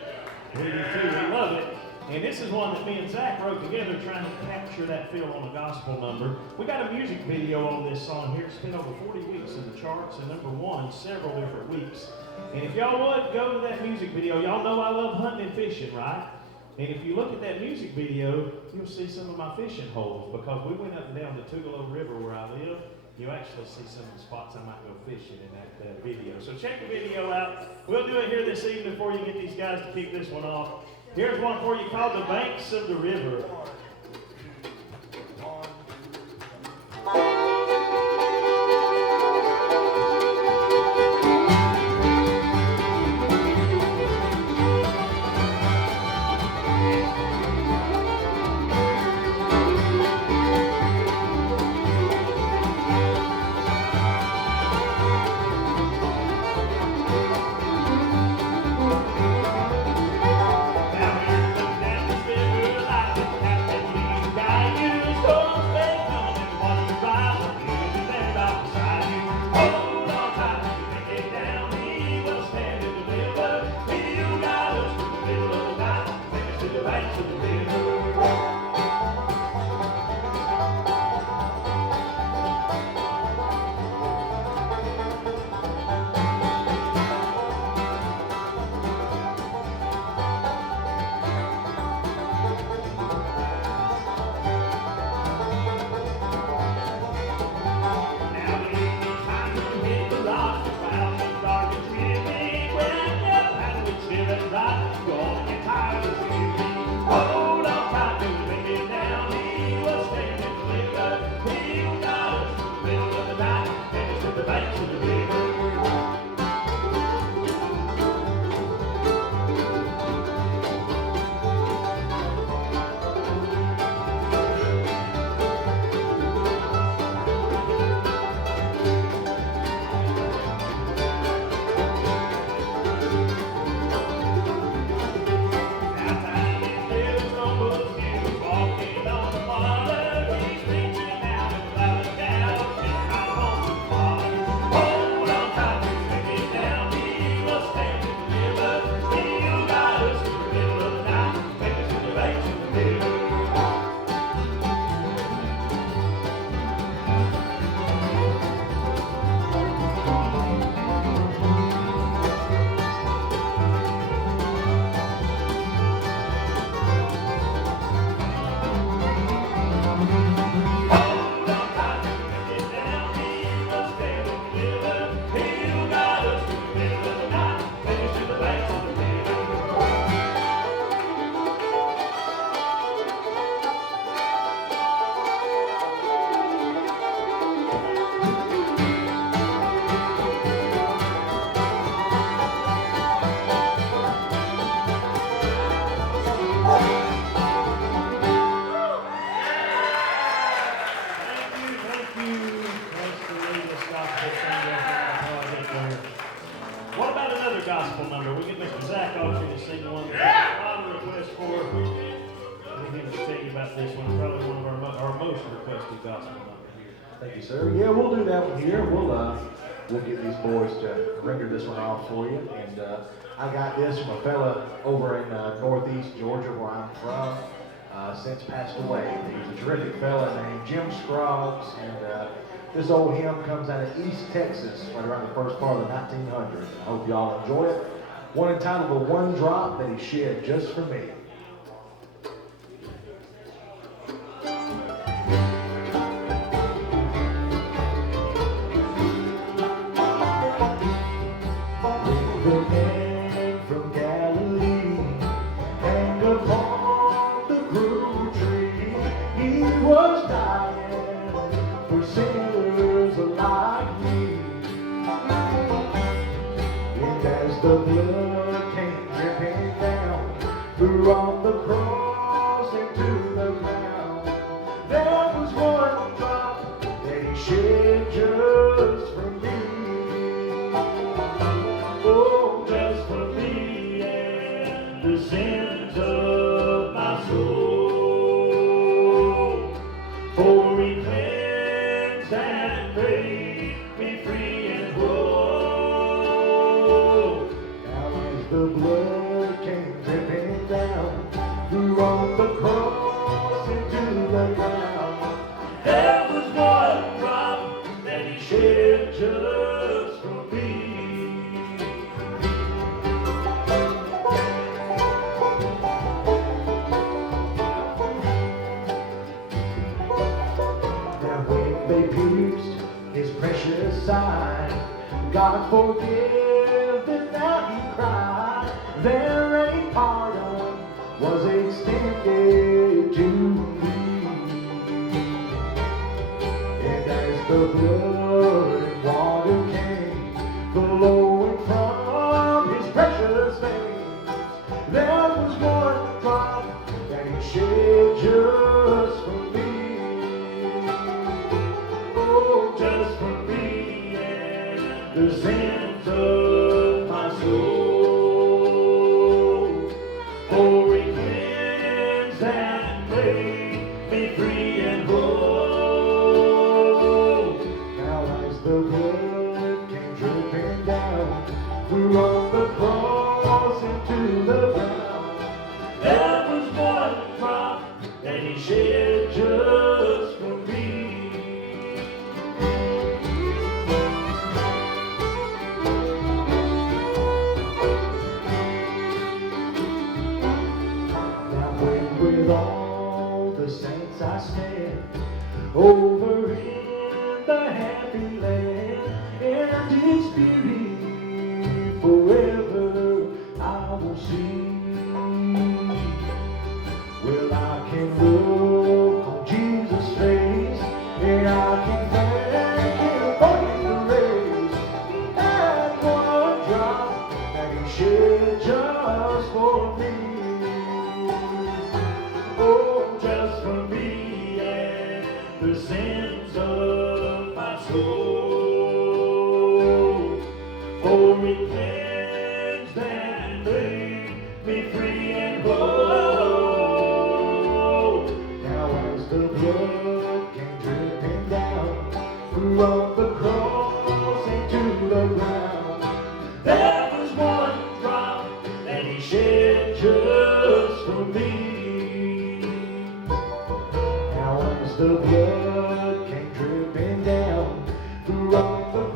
We do too. We love it. And this is one that me and Zach wrote together trying to capture that feel on a gospel number. We got a music video on this song here. It's been over 40 weeks in the charts and #1 several different weeks. And if y'all would go to that music video, y'all know I love hunting and fishing, right? And if you look at that music video, you'll see some of my fishing holes because we went up and down the Tugelo River where I live. You'll actually see some of the spots I might go fishing in that video. So check the video out. We'll do it here this evening before you get these guys to kick this one off. Here's one for you called The Banks of the River. What about another gospel number? We get Mr. Zach Autry to sing one that a lot of requests for. Let me tell you about this one. Probably one of our most requested gospel numbers here. Thank you, sir. Yeah, we'll do that one here. We'll get these boys to render this one off for you. And I got this from a fella over in Northeast Georgia, where I'm from. Since passed away. He was a terrific fella named Jim Scroggs, and this old hymn comes out of East Texas, right around the first part of the 1900s. I hope y'all enjoy it. One entitled "The One Drop That He Shed Just for Me." The blood came dripping down from the cross into the ground. There was one drop that he shed just for me. Oh, just for me and the sins of my soul. God forgive and now you cry. There a pardon was extended to me. And as the blood and water came flowing from his precious veins, there was one drop that he shed just for me. Oh, just for me and the sins of my soul. For he cleansed and made me free and whole. Now as the blood came dripping down from the cross into the ground, there was one drop that he shed just for me. Now when with all the saints I stand over in the happy land, and its beauty forever I will see. Well, I can look on Jesus' face, and I can thank him for his grace. That one drop that he shed just for me. Oh, just for me and the sins of my soul. For he cleansed and made me free and whole. Now as the blood came dripping down from the cross into the ground, there was one drop that he shed just for me. Now as the blood came dripping down from the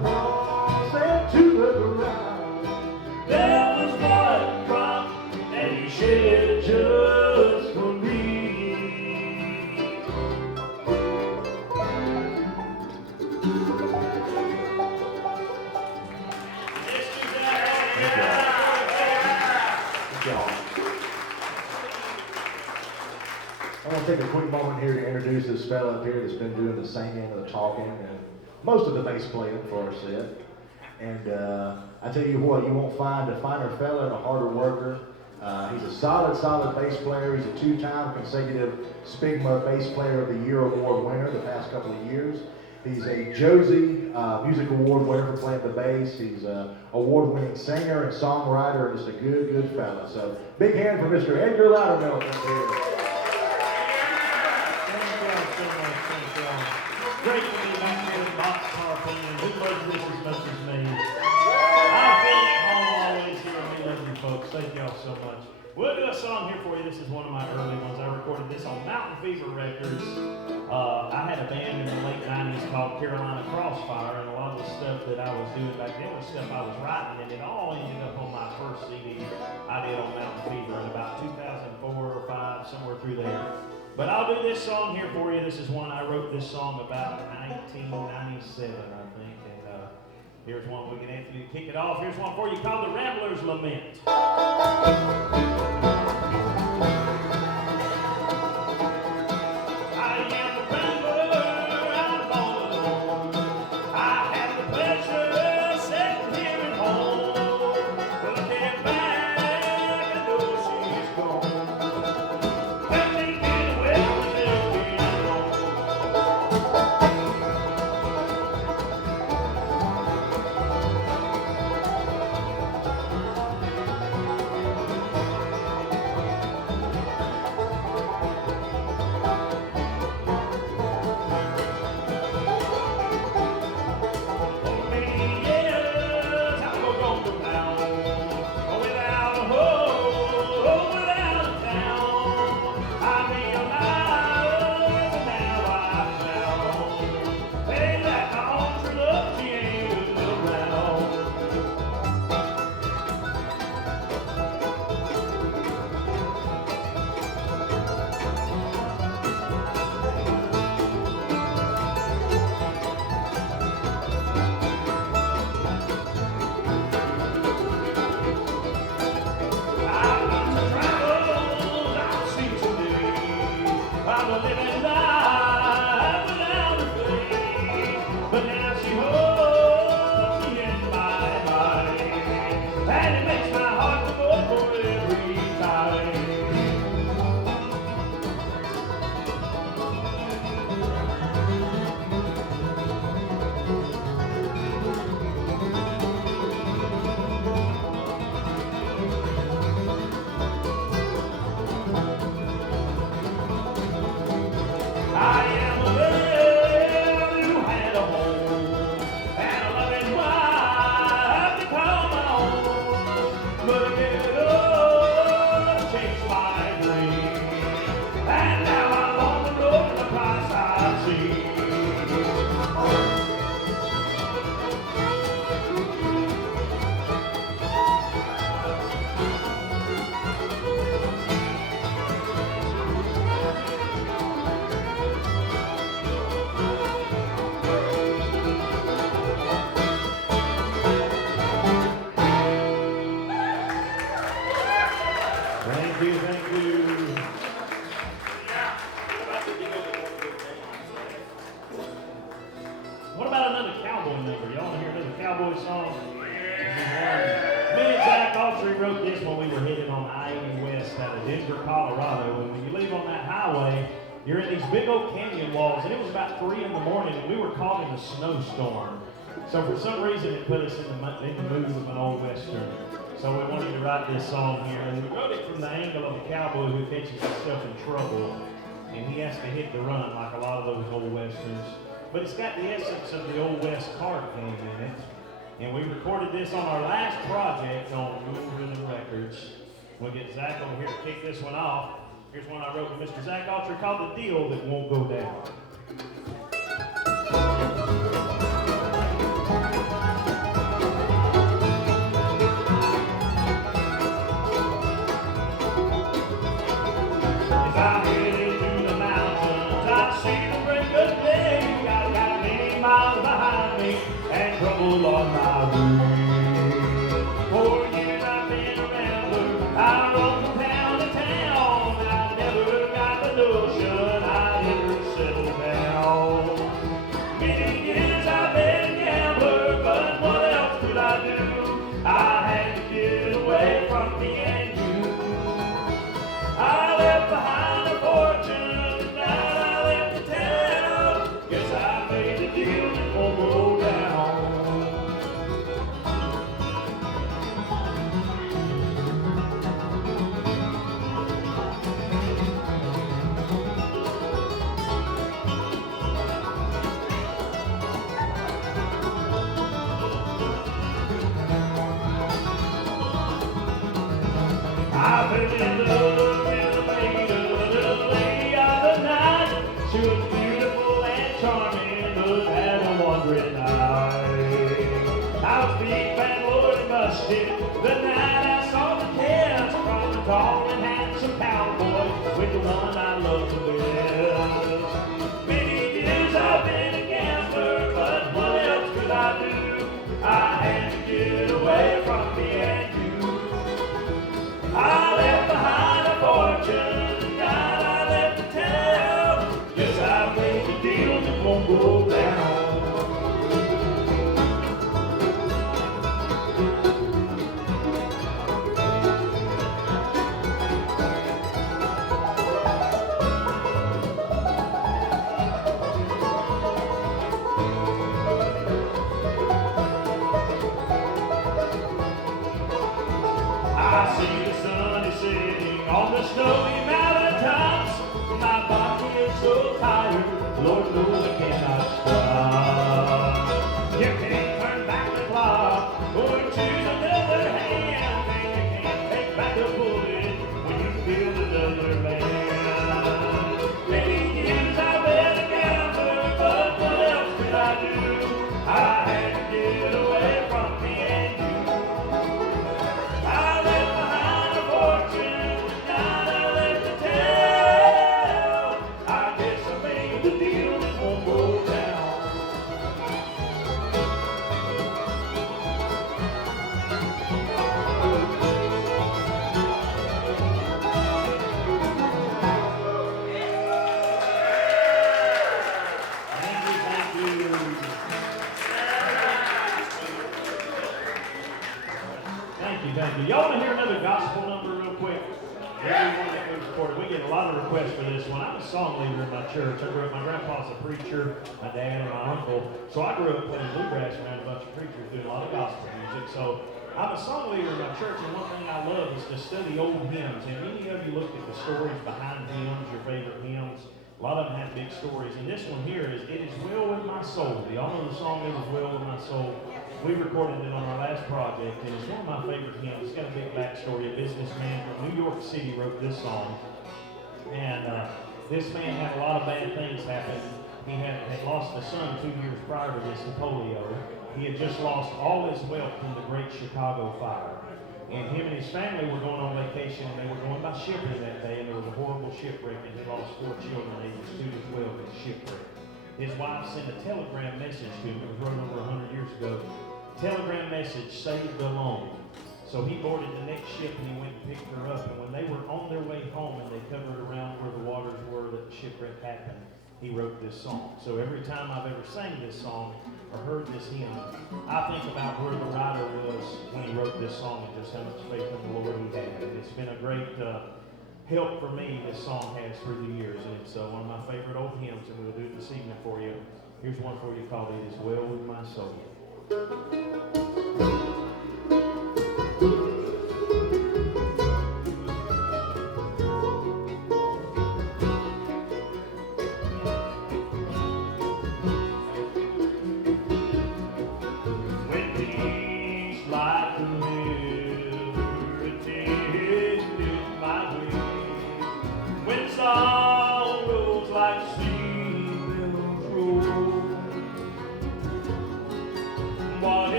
cross into the ground, there was one drop that he shed just for me. Good job. I want to take a quick moment here to introduce this fella up here that's been doing the singing and the talking and most of the bass playing for our set. And I tell you what, you won't find a finer fella and a harder worker. He's a solid bass player. He's a two-time consecutive Spigma Bass Player of the Year award winner the past couple of years. He's a Josie Music Award winner for playing the bass. He's an award-winning singer and songwriter, and just a good fella. So big hand for Mr. Edgar Loudermilk up here. Great to be back here at Boxcar Pinion. Who loves this as much as me? I feel at home always here. We love you folks. Thank y'all so much. We'll do a song here for you. This is one of my early ones. I recorded this on Mountain Fever Records. I had a band in the late 90s called Carolina Crossfire, and a lot of the stuff that I was doing back then was stuff I was writing, and it all ended up on my first CD I did on Mountain Fever in about 2004 or 5, somewhere through there. But I'll do this song here for you. This is one I wrote this song about 1997, I think. And here's one we can actually kick it off. Here's one for you called The Rambler's Lament. Thank you, thank you. What about another cowboy number? Y'all want to hear another cowboy song? Me and Zach Autry wrote this when we were headed on I-80 West out of Denver, Colorado. And when you leave on that highway, you're in these big old canyon walls, and it was about 3 in the morning, and we were caught in a snowstorm. So for some reason, it put us in the mood of an old Western. So we wanted to write this song here, and we wrote it from the angle of a cowboy who catches himself in trouble, and he has to hit the run like a lot of those old Westerns. But it's got the essence of the Old West card game in it. And we recorded this on our last project on Blue Rhythm Records. We'll get Zach over here to kick this one off. Here's one I wrote with Mr. Zach Autry called The Deal That Won't Go Down. If I headed through the mountains, I'd see the break of day. I've got many miles behind me and trouble on my way. 4 years I've been a rambler. I roam from town to town. I never got the notion I'd ever settle down. Many years I've been a gambler, but what else could I do? I had to get away from me and you. I left behind a fortune, and now I left the town. Guess I made a deal that won't go down. I fell in love with a little lady of the night. She was beautiful and charming, but had a wandering eye. I was big, fat, Lord, and busted the night I saw the test from a tall and handsome cowboy with the one I love the best. Many years I've been a gambler, but what else could I do? I had to get away from me and you. I left behind a fortune, God, I left the town. Yes, I made a deal that won't go down. I see the sun is setting on the snowy mountain tops. My body is so tired, Lord knows I cannot stop. You can't turn back the clock or choose another hand, and you can't take back a bullet when you kill another man. Many years I've been a gambler, but what else could I do? I had to get away from me and you. I left behind a fortune, now I left the town. I guess I made the deal that won't go down. Thank you, thank you. Thank you, thank you. Y'all want to hear another gospel number real quick? Everyone that we recorded, we get a lot of requests for this one. I'm a song leader in my church. I grew up, my grandpa's a preacher, my dad and my uncle. So I grew up playing bluegrass around a bunch of preachers doing a lot of gospel music. So I'm a song leader in my church, and one thing I love is to study old hymns. And many of you looked at the stories behind hymns, your favorite hymns. A lot of them have big stories. And this one here is It Is Well With My Soul. Do y'all know the song It Is Well With My Soul? We recorded it on our last project, and it's one of my favorite hymns. It's got a big backstory. A businessman from New York City wrote this song. And this man had a lot of bad things happen. He had lost a son 2 years prior to this to polio. He had just lost all his wealth in the Great Chicago Fire. And him and his family were going on vacation, and they were going by shipping that day, and there was a horrible shipwreck, and he lost 4 children, ages 2 to 12 in the shipwreck. His wife sent a telegram message to him. It was wrote over 100 years ago. Telegram message, saved alone. So he boarded the next ship, and he went and picked her up, and when they were covered around where the waters were that the shipwreck happened, he wrote this song. So every time I've ever sang this song or heard this hymn, I think about where the writer was when he wrote this song and just how much faith in the Lord he had. And it's been a great help for me, this song has, through the years. And it's one of my favorite old hymns, and we'll do it this evening for you. Here's one for you called It Is Well With My Soul.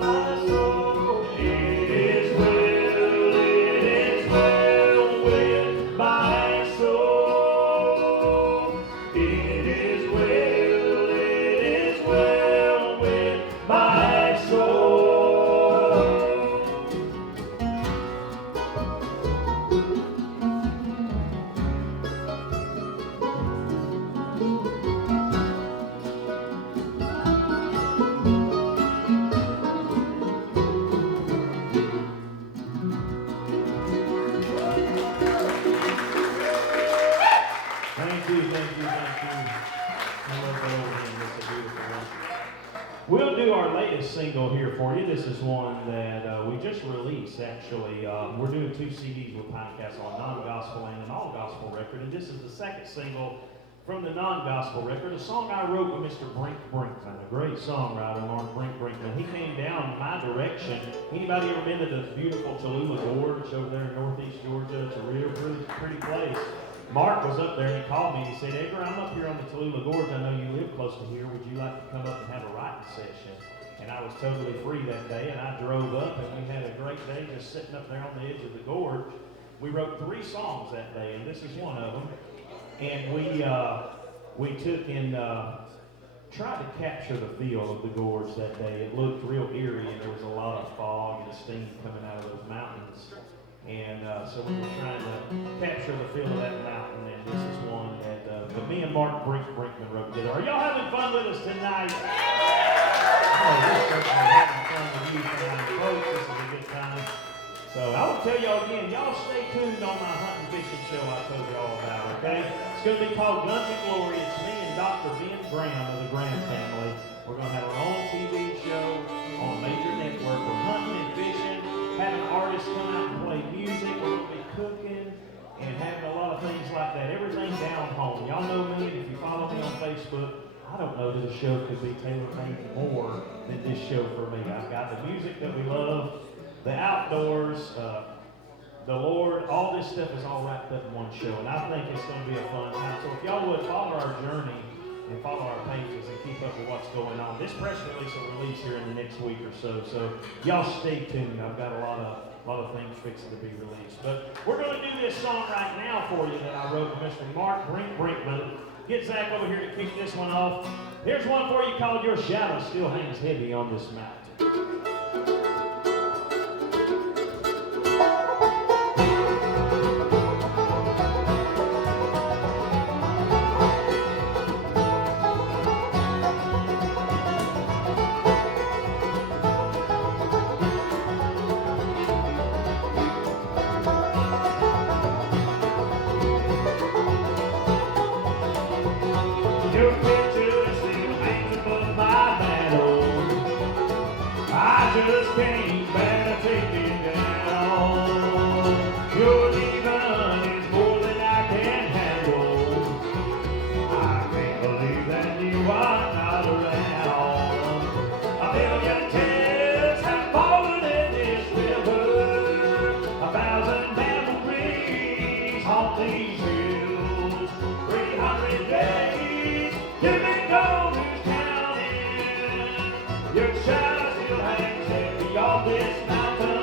My soul, it is well. here for you. This is one that we just released, actually. We're doing 2 CDs with Pinecastle, a non-gospel and an all-gospel record, and this is the second single from the non-gospel record, a song I wrote with Mr. Brink Brinkman, a great songwriter, Mark Brink Brinkman. He came down my direction. Anybody ever been to the beautiful Tallulah Gorge over there in northeast Georgia? It's a real pretty place. Mark was up there and he called me and he said, Edgar, I'm up here on the Tallulah Gorge. I know you live close to here. Would you like to come up and have a writing session? And I was totally free that day, and I drove up, and we had a great day just sitting up there on the edge of the gorge. We wrote 3 songs that day, and this is one of them. And we took and tried to capture the feel of the gorge that day. It looked real eerie, and there was a lot of fog and steam coming out of those mountains. And so we were trying to capture the feel of that mountain, and this is one that me and Mark Brinkman wrote together. Are y'all having fun with us tonight? Oh, we're certainly having fun with you tonight, folks. This is a good time. So I will tell y'all again, y'all stay tuned on my hunting fishing show I told y'all about, okay? It's going to be called Guns and Glory. It's me and Dr. Ben Graham of the Graham family. We're going to have our own TV show on a major network. We're hunting and fishing, having artists come out and play music. We're going to be cooking and having a lot of things like that. Everything down home. Y'all know me, and if you follow me on Facebook, I don't know that a show could be tailor-made more than this show for me. I've got the music that we love, the outdoors, the Lord, all this stuff is all wrapped up in one show, and I think it's going to be a fun time. So if y'all would follow our journey and follow our pages and keep up with what's going on. This press release will release here in the next week or so, so y'all stay tuned. I've got a lot of things fixing to be released. But we're going to do this song right now for you that I wrote with Mr. Mark Brinkman. Get Zach over here to kick this one off. Here's one for you called Your Shadow Still Hangs Heavy on This Mountain. Your picture still hangs above my battle. I just can't bear to take it down. Your leaving is more than I can handle. I can't believe that you are not around. A million tears have fallen in this river. 1,000 memories haunt these hills. 300 days you've been gone, who's counting? Your shadow still hangs heavy on this mountain.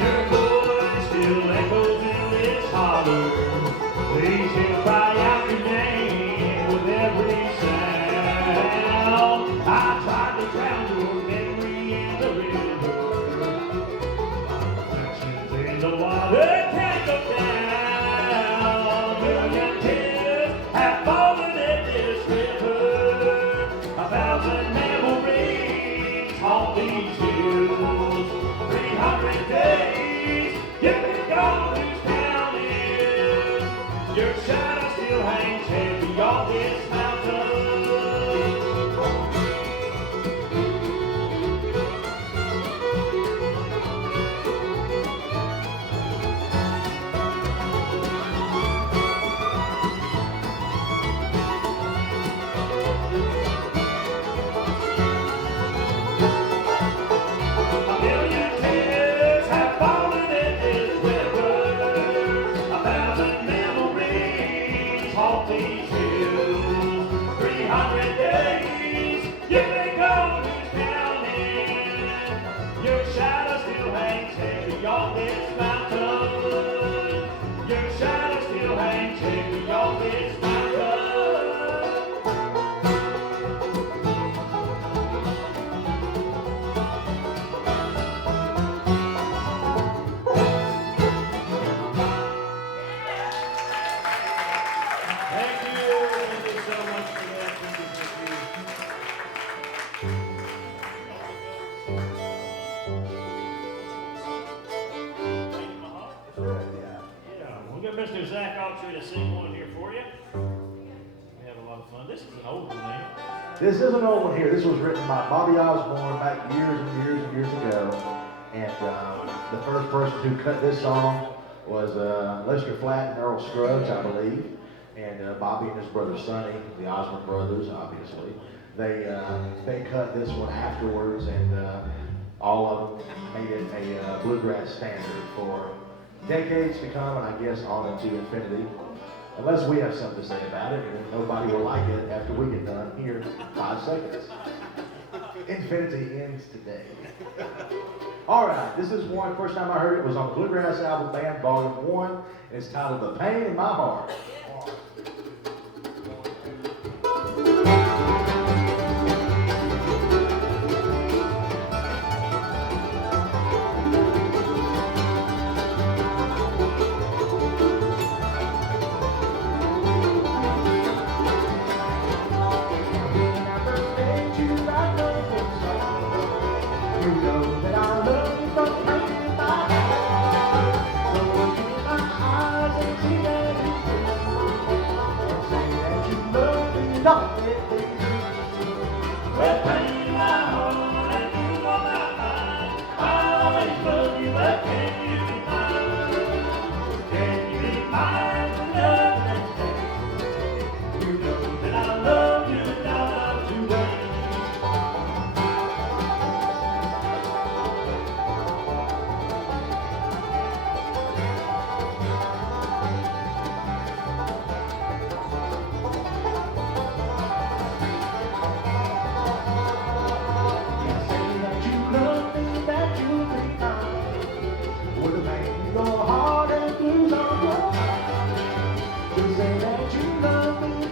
Your voice still echoes in this holler. Please hear cry out your name with every sound. I tried to drown your memory in the river. Reflections in the water can't go down. A million tears have fallen in this river. 1,000 memories haunt these hills. 300 days you've been gone, who's counting? Your shadow still hangs heavy on this mountain. A million tears have fallen in this river. 1,000 memories haunt these hills. 300 days you've been gone, who's counting? Your shadow still hangs heavy on this mountain. Your shadow still hangs heavy on this mountain. to sing one here for you. We have a lot of fun. This is an old one now. This is an old one here. This was written by Bobby Osborne back years and years and years ago. And the first person who cut this song was Lester Flatt and Earl Scruggs, I believe. And Bobby and his brother Sonny, the Osborne brothers, obviously, they cut this one afterwards, and all of them made it a bluegrass standard for decades to come, and I guess on into infinity. Unless we have something to say about it, and nobody will like it after we get done here in 5 seconds. Infinity ends today. All right, this is one, first time I heard it was on the Bluegrass album Band Volume 1, and it's titled The Pain in My Heart.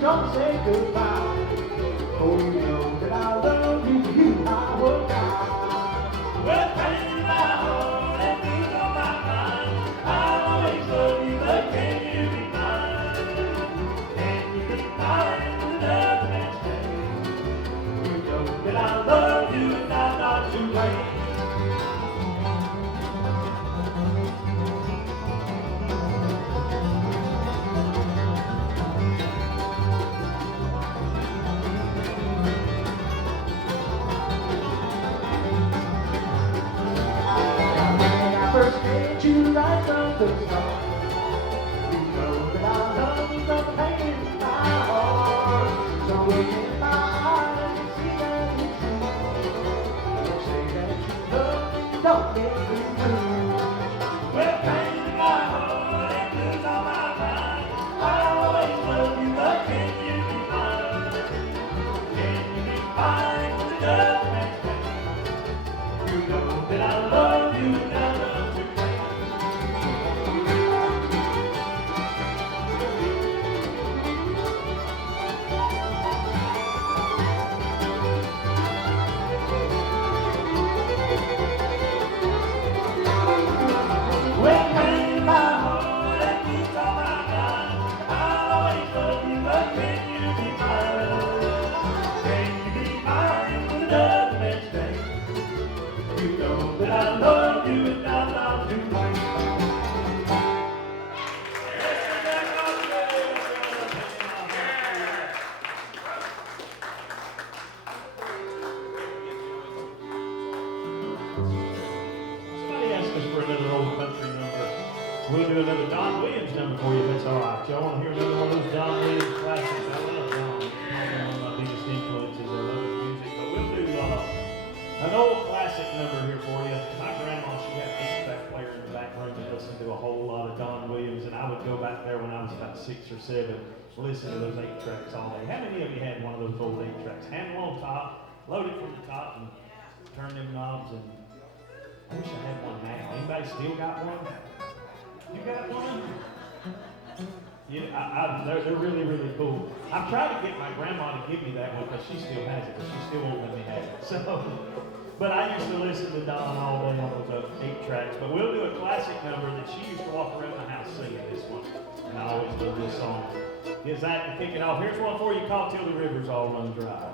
Don't say goodbye. Oh, you know that I love you, you I will die. With pain in my heart and blues on my mind, I'll always love you, but can you be mine? Can you be mine for another man's day? You know that I love you and I'm not too late. You right from the start. You know that I love you from the pain in my heart. So look in my eyes and see that it's true. Don't say that you love me, don't make me blue. With pain in my heart and blues on my mind, I'll always love you, but can you be mine? Can you be mine for the love next day? You know that I love you and I love you. We'll do another Don Williams number for you if that's all right. Y'all want to hear another one of those Don Williams classics? I love Don. He's one of my biggest influences. I love his music. But we'll do an old classic number here for you. My grandma, she had an 8-track player in the back room that listened to a whole lot of Don Williams, and I would go back there when I was about 6 or 7, listen to those 8 tracks all day. How many of you had one of those old 8 tracks? Handle on top, load it from the top, and turn them knobs. And I wish I had one now. Anybody still got one? You got one? Yeah, they're really, really cool. I've tried to get my grandma to give me that one because she still has it, but she still won't let me have it. So, but I used to listen to Don all day on those 8 tracks. But we'll do a classic number that she used to walk around the house singing this one. And I always love this song. Get Zach to kick it off. Here's one for you called Till the Rivers All Run Dry.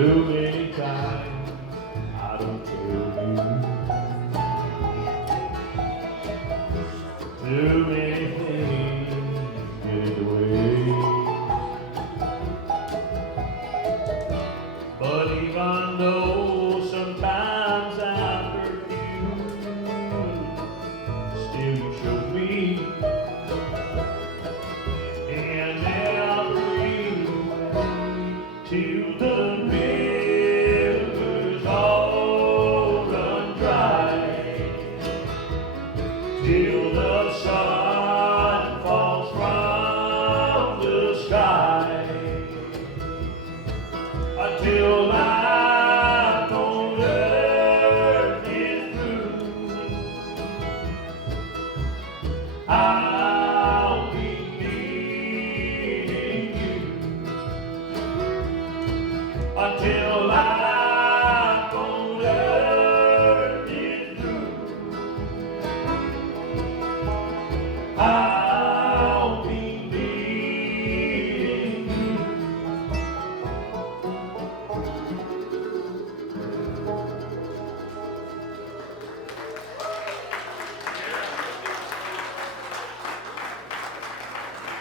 Too many times I don't tell you. Too many things get in the way. But even though sometimes I'm confused, still you show me in every way till the rivers all run dry, till the sun falls from the sky, until life on earth is through. I'll be needing you until life on earth is through. I'll be needing you.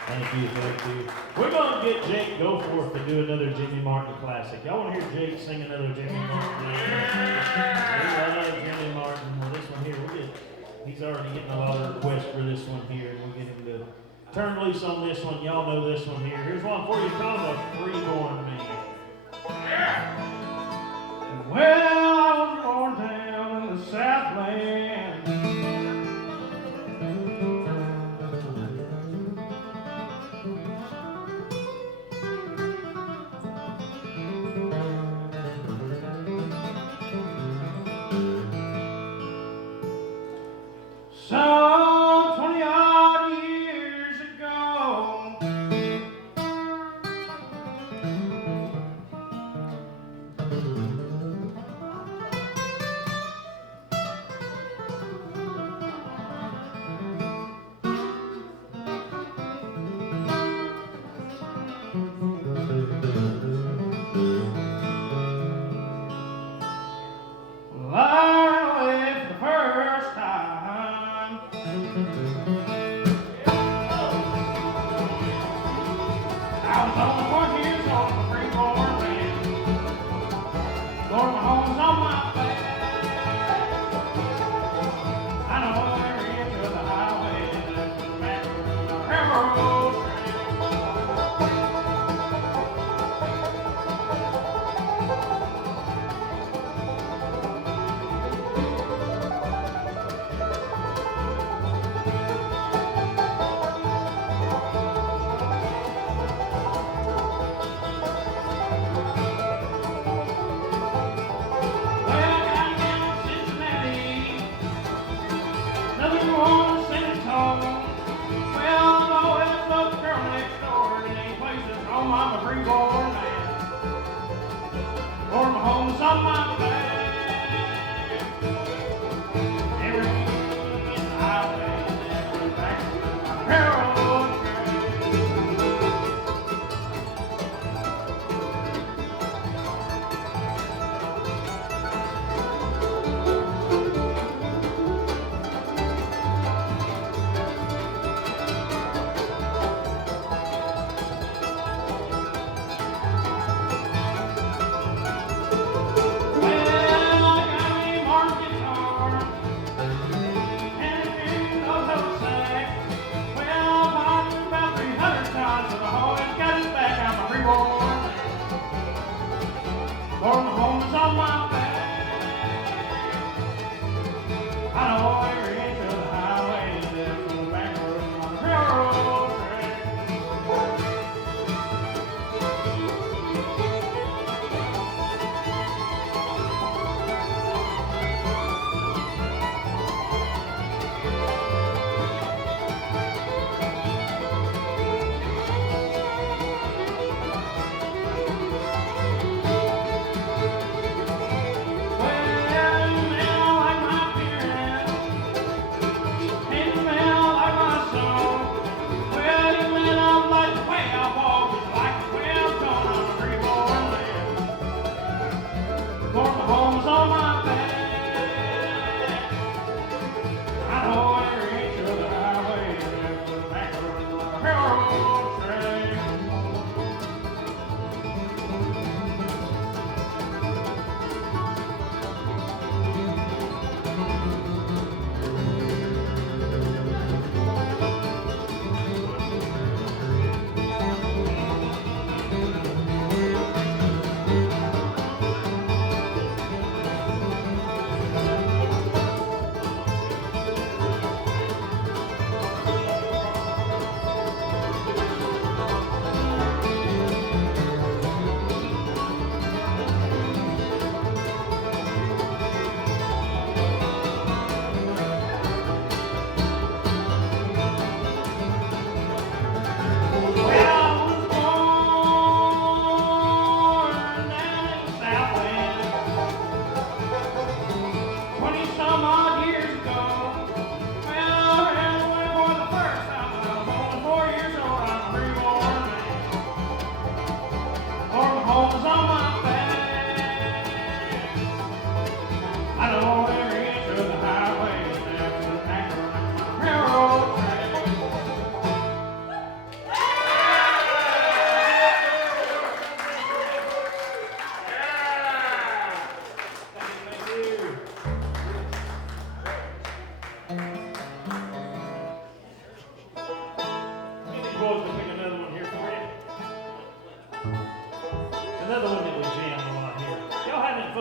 Thank you, thank you. We're going to get Jake Goforth to do another Jimmy Martin classic. Y'all want to hear Jake sing another Jimmy Martin? We love Jimmy Martin. Well, this one here, he's already getting a lot of requests for this one here, and we'll get him to turn loose on this one. Y'all know this one here. Here's one for you called The Freeborn Man. Well, I was born down in the Southland. Some 20-odd years ago, well, I ran away for the first time. I was only 1 year old, a freeborn man. Lord, my home's on my back. I know every inch of the highway that's the back of the railroad track. Well,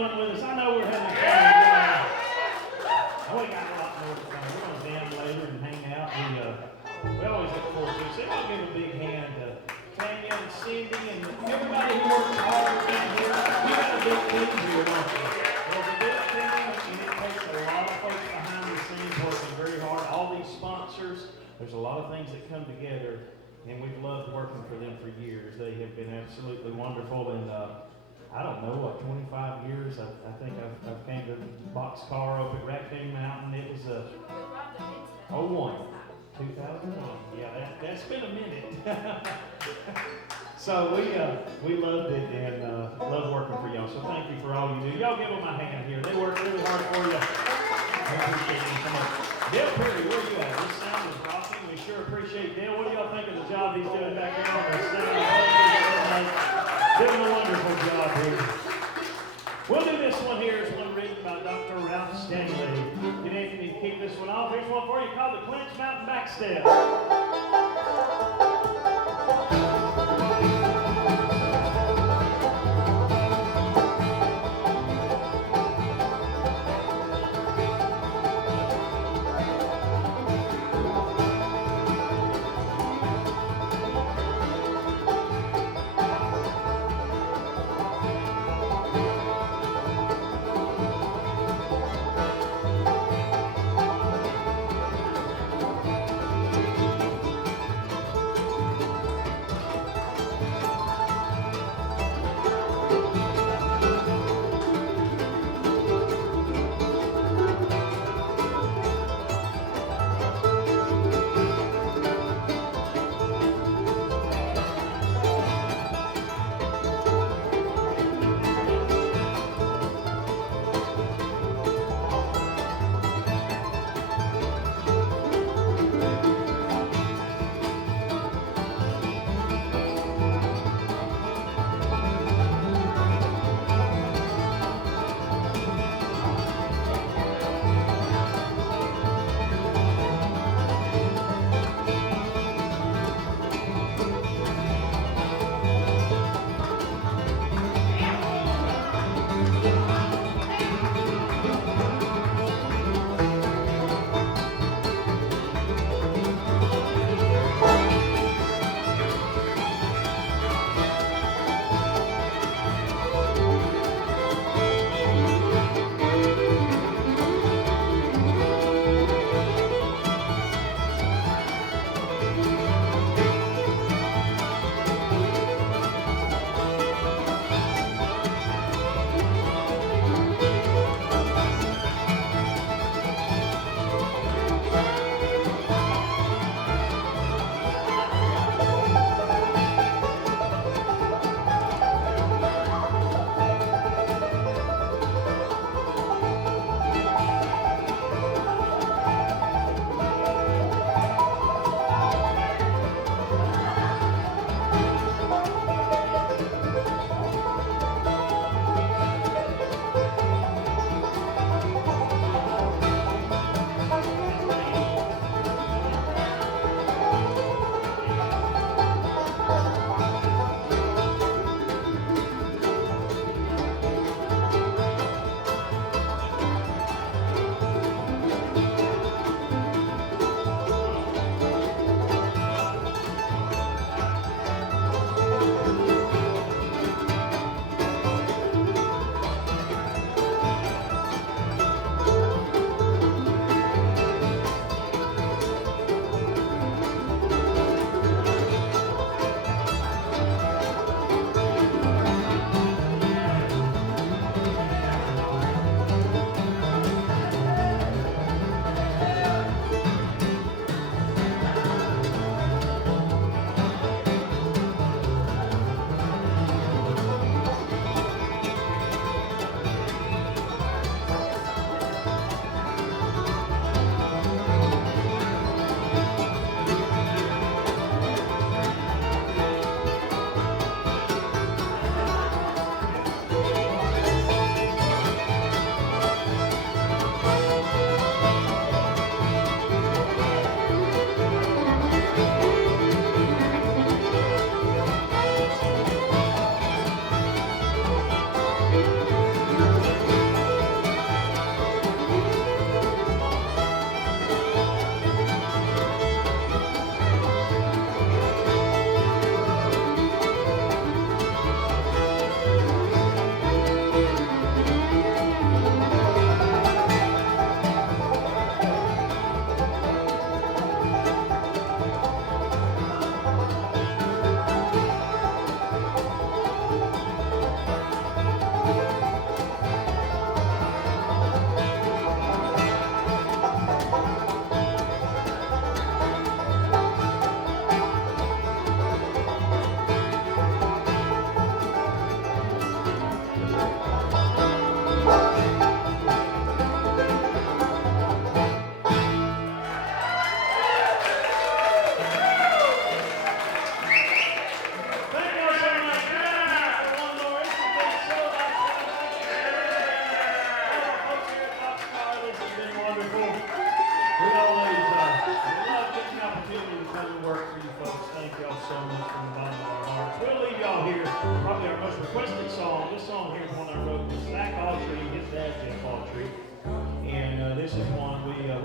fun with us. I know we're having fun. We got a lot more fun. We're going to jam later and hang out. We always look forward to it. So I'll give a big hand to Tanya and Cindy and everybody who works hard around here. We got a big team here, don't we? There's a big team, and it takes a lot of folks behind the scenes working very hard. All these sponsors, there's a lot of things that come together, and we've loved working for them for years. They have been absolutely wonderful, and I don't know, what, 25 years? I think I've came to Boxcar up at Raccoon Mountain. It was 2001. Yeah, that's been a minute. So we loved it and love working for y'all. So thank you for all you do. Y'all give them a hand here. They work really hard for you. I appreciate you so much. Dale Perry, where you at? This sound is rocking. We sure appreciate Dale. What do y'all think of the job he's doing back there on the sound? Doing a wonderful job here. We'll do this one here. It's one written by Dr. Ralph Stanley. Get Anthony to kick this one off. Here's one for you called the Clinch Mountain Backstep.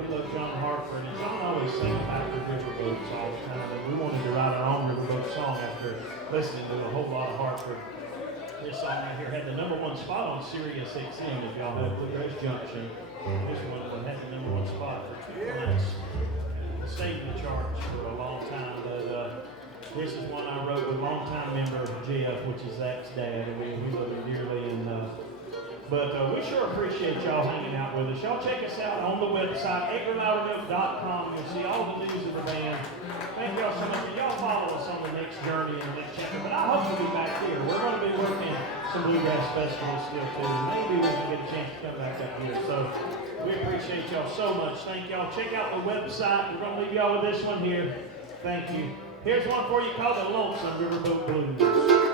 we love John Hartford, and John always sang about the riverboats all the time. And we wanted to write our own riverboat song after listening to a whole lot of Hartford. This song right here had the #1 spot on Sirius XM. If y'all have Bluegrass Junction, this one had the #1 spot for 2 months. It stayed in the charts for a long time, but this is one I wrote with longtime member Jeff, which is Zach's dad, and we love him dearly. But we sure appreciate y'all hanging out with us. Y'all check us out on the website, edgarloudermilk.com. You'll see all the news of the band. Thank y'all so much. And y'all follow us on the next journey and let's check it. But I hope to be back here. We're going to be working some Bluegrass festivals still too. And maybe we can get a chance to come back up here. So we appreciate y'all so much. Thank y'all. Check out the website. We're going to leave y'all with this one here. Thank you. Here's one for you called the Lonesome Riverboat Blues.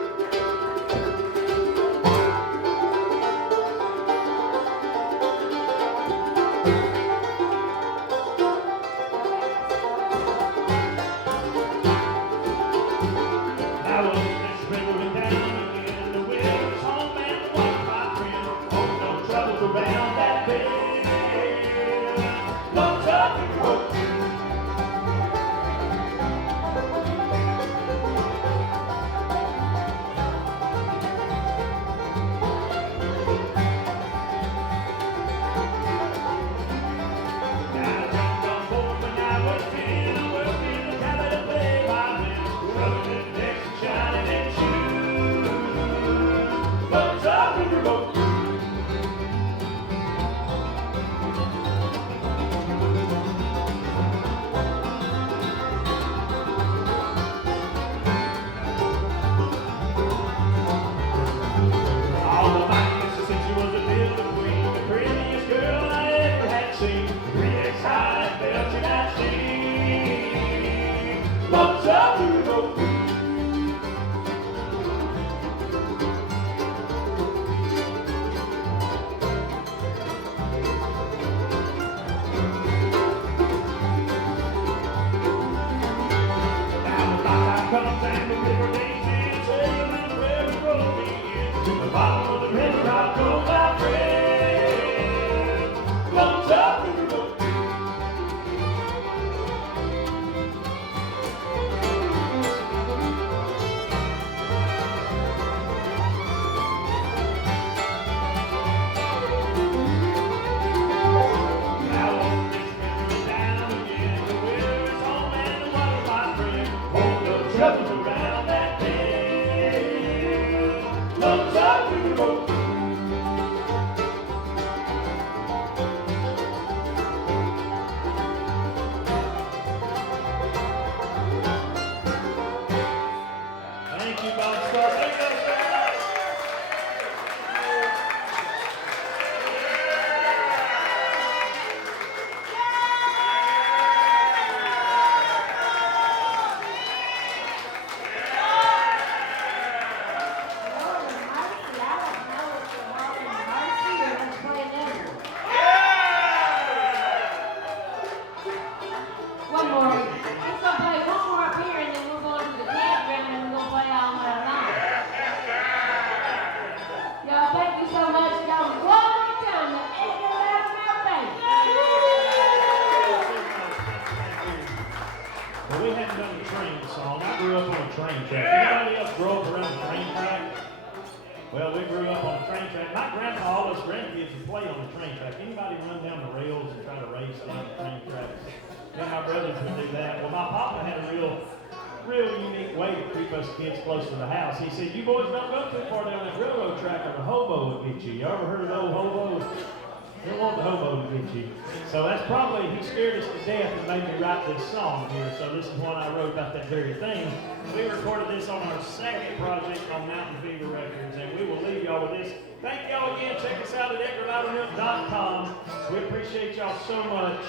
Close to the house. He said, "You boys don't go too far down that railroad track or the hobo will get you." You ever heard of the old hobo? You don't want the hobo to get you. So that's probably, he scared us to death and made me write this song here. So this is one I wrote about that very thing. We recorded this on our second project on Mountain Fever Records, and we will leave y'all with this. Thank y'all again. Check us out at edgarloudermilk.com. We appreciate y'all so much.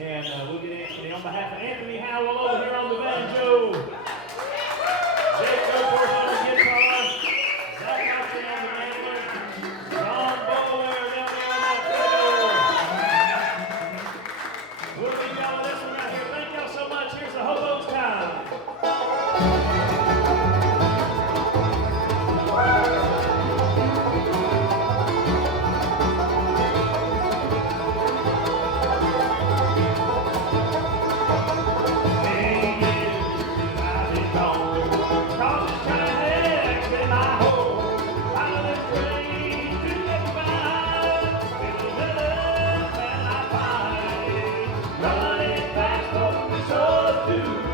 And we'll get Anthony on behalf of Anthony Howell over here on the banjo. Jake Goforth on the guitar, Zach Godfrey on the mandolin, John Bowler down there on that fiddle. We'll leave y'all with this one right here. Thank y'all so much. Here's the Hobo's Time. do.